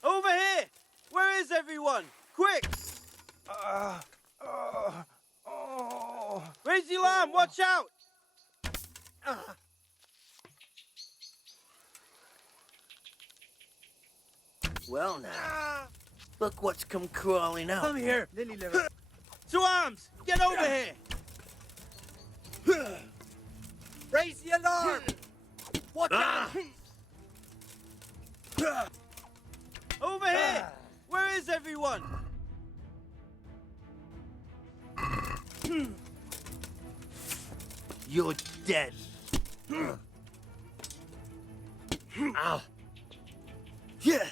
Over here! Where is everyone? Quick! Raise the alarm! Watch out! Well now, look what's come crawling out. Come here, lily liver. To arms! Get over here! Raise the alarm! Watch out! Over here! Where is everyone? You're dead. Ow. Yeah.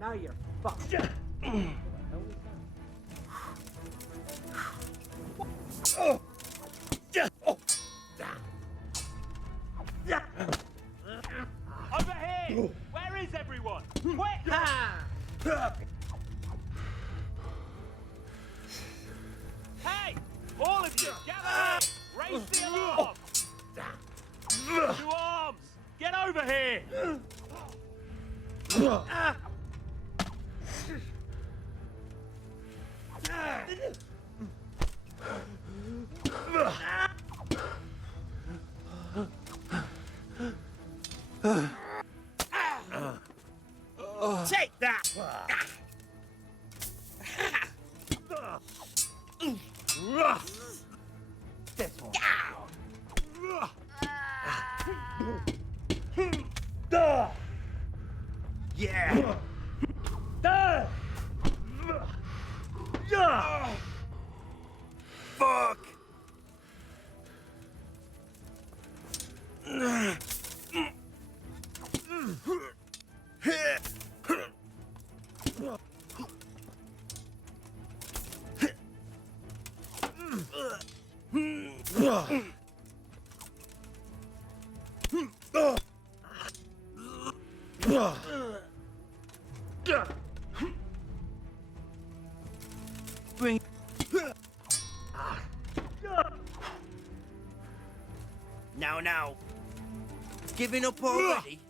Now you're fucked. Over here! Where is everyone? Quick! Hey! All of you, gather here! Raise the alarm! To arms! Get over here! Take that! This one. Yeah! Fuck! Bring. Now. Giving up already?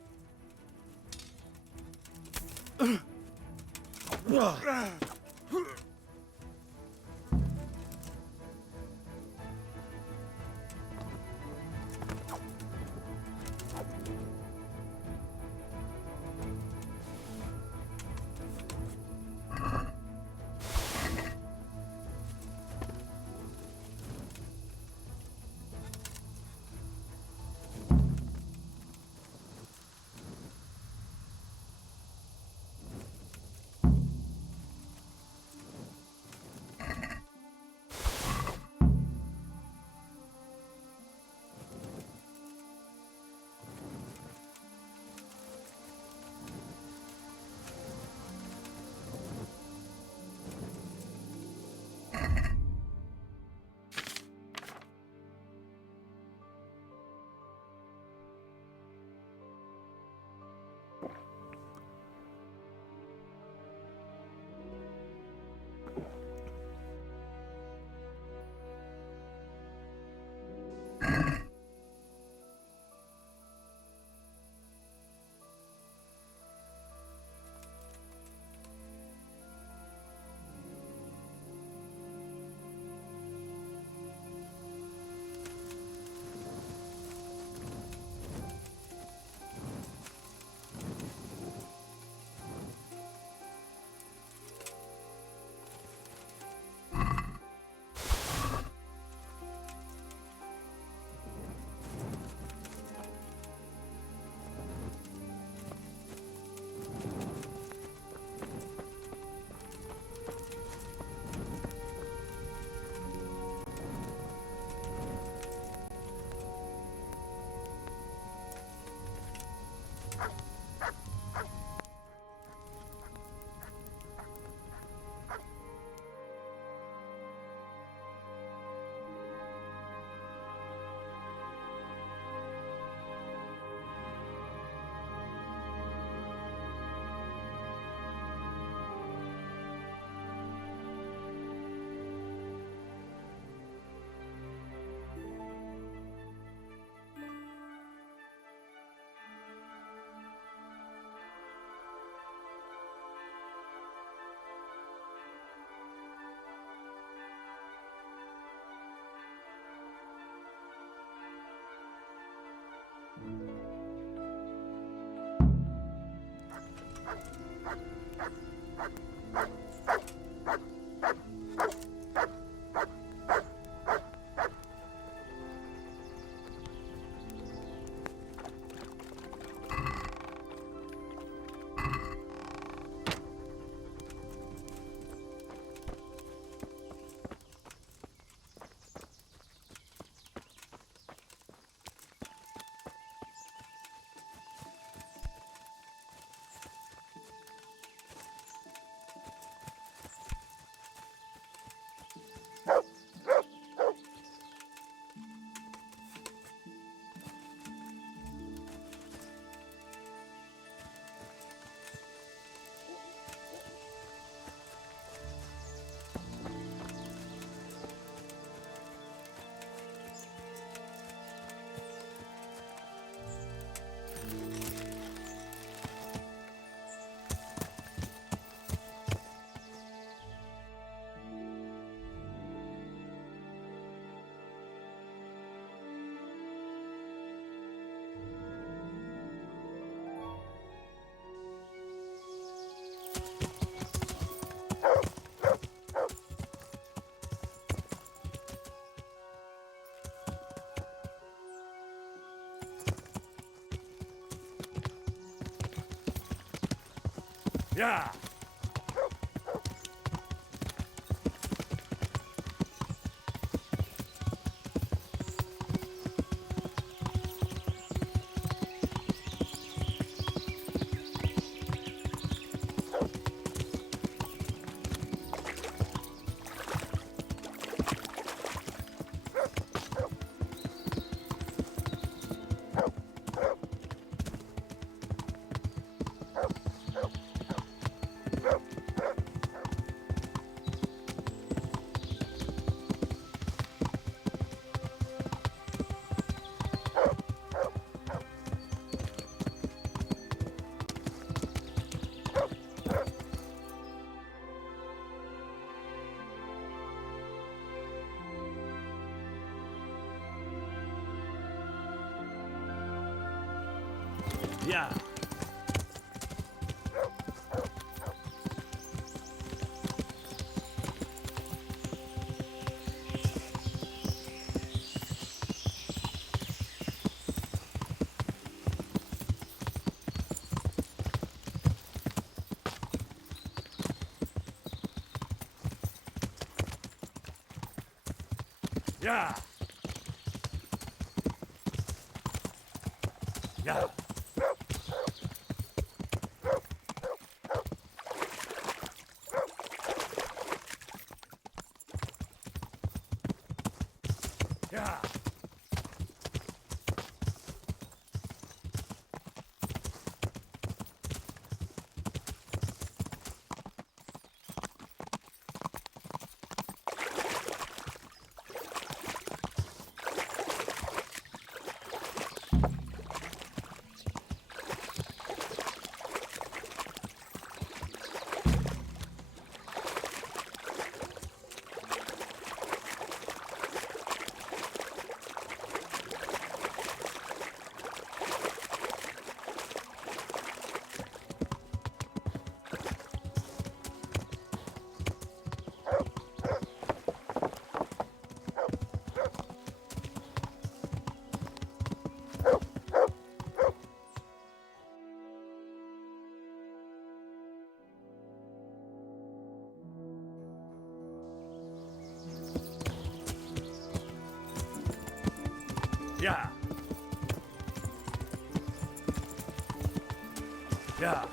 Yeah. Yeah. Yeah. Yeah. Yeah. Yeah. Yeah.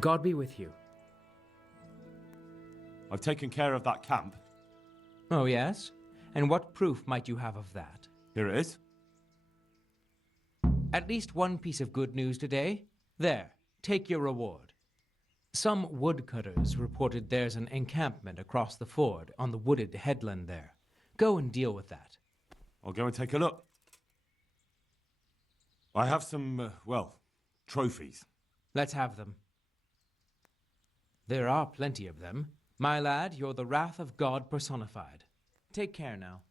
God be with you. I've taken care of that camp. Oh, yes? And what proof might you have of that? Here it is. At least one piece of good news today. There, take your reward. Some woodcutters reported there's an encampment across the ford on the wooded headland there. Go and deal with that. I'll go and take a look. I have some, trophies. Let's have them. There are plenty of them. My lad, you're the wrath of God personified. Take care now.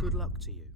Good luck to you.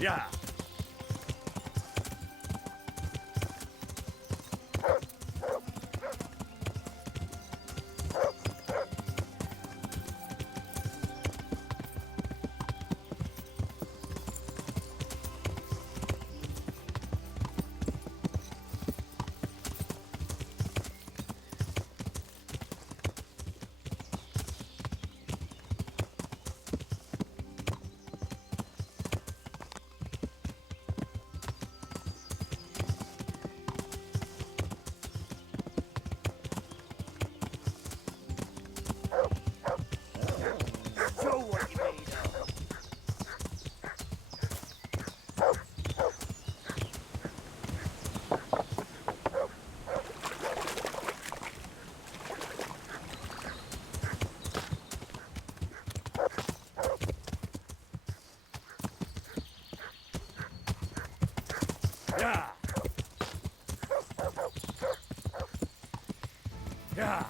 Yeah. Show what you made of. Yeah. Yeah.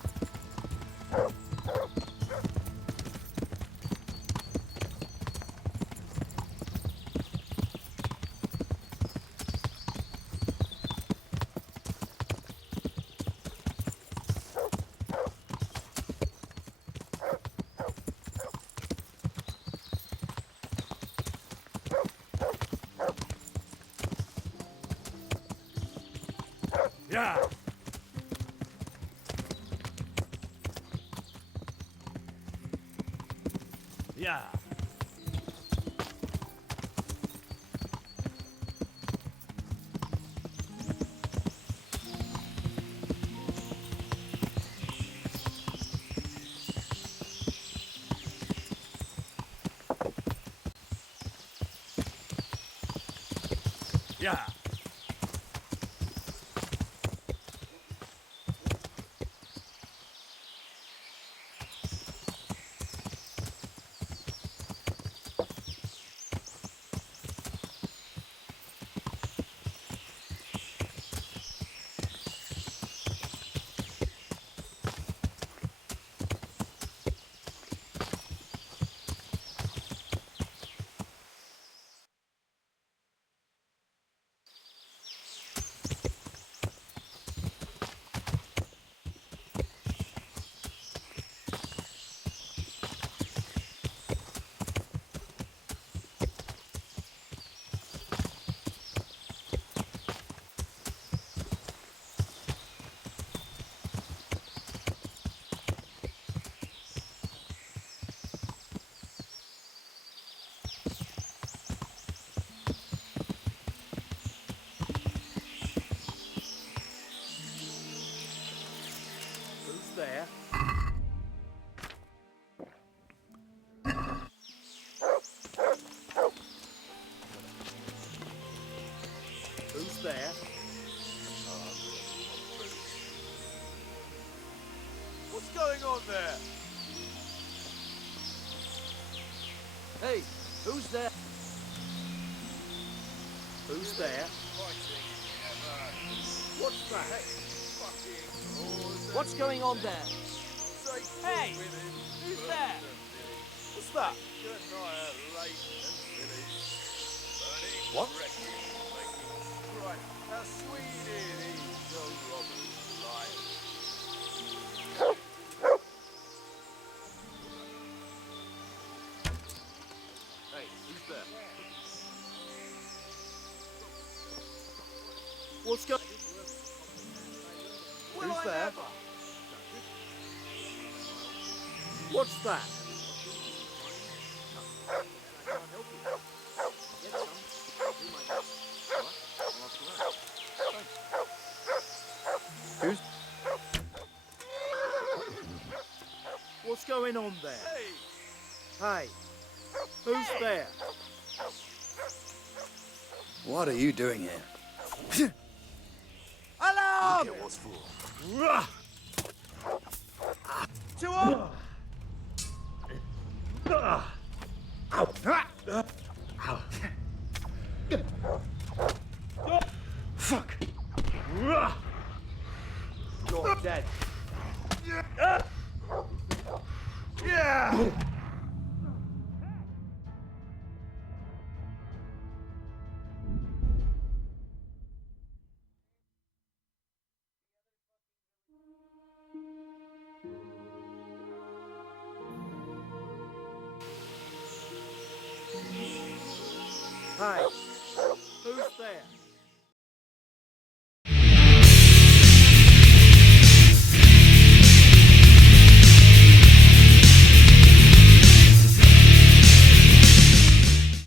Yeah. Yeah. Yeah. Who's there? Who's there? What's going on there? Hey, who's there? Who's there? What's that? What's going on there? Hey, who's there? What's that? What? Right, how sweet it is, the robber's life. Hey, who's there? What's going? Who's there? What's that? Who's? What's going on there? Hey, who's there? What are you doing here? Alarm! Look at what's for. To up! Fuck! You're dead. Yeah! Hi.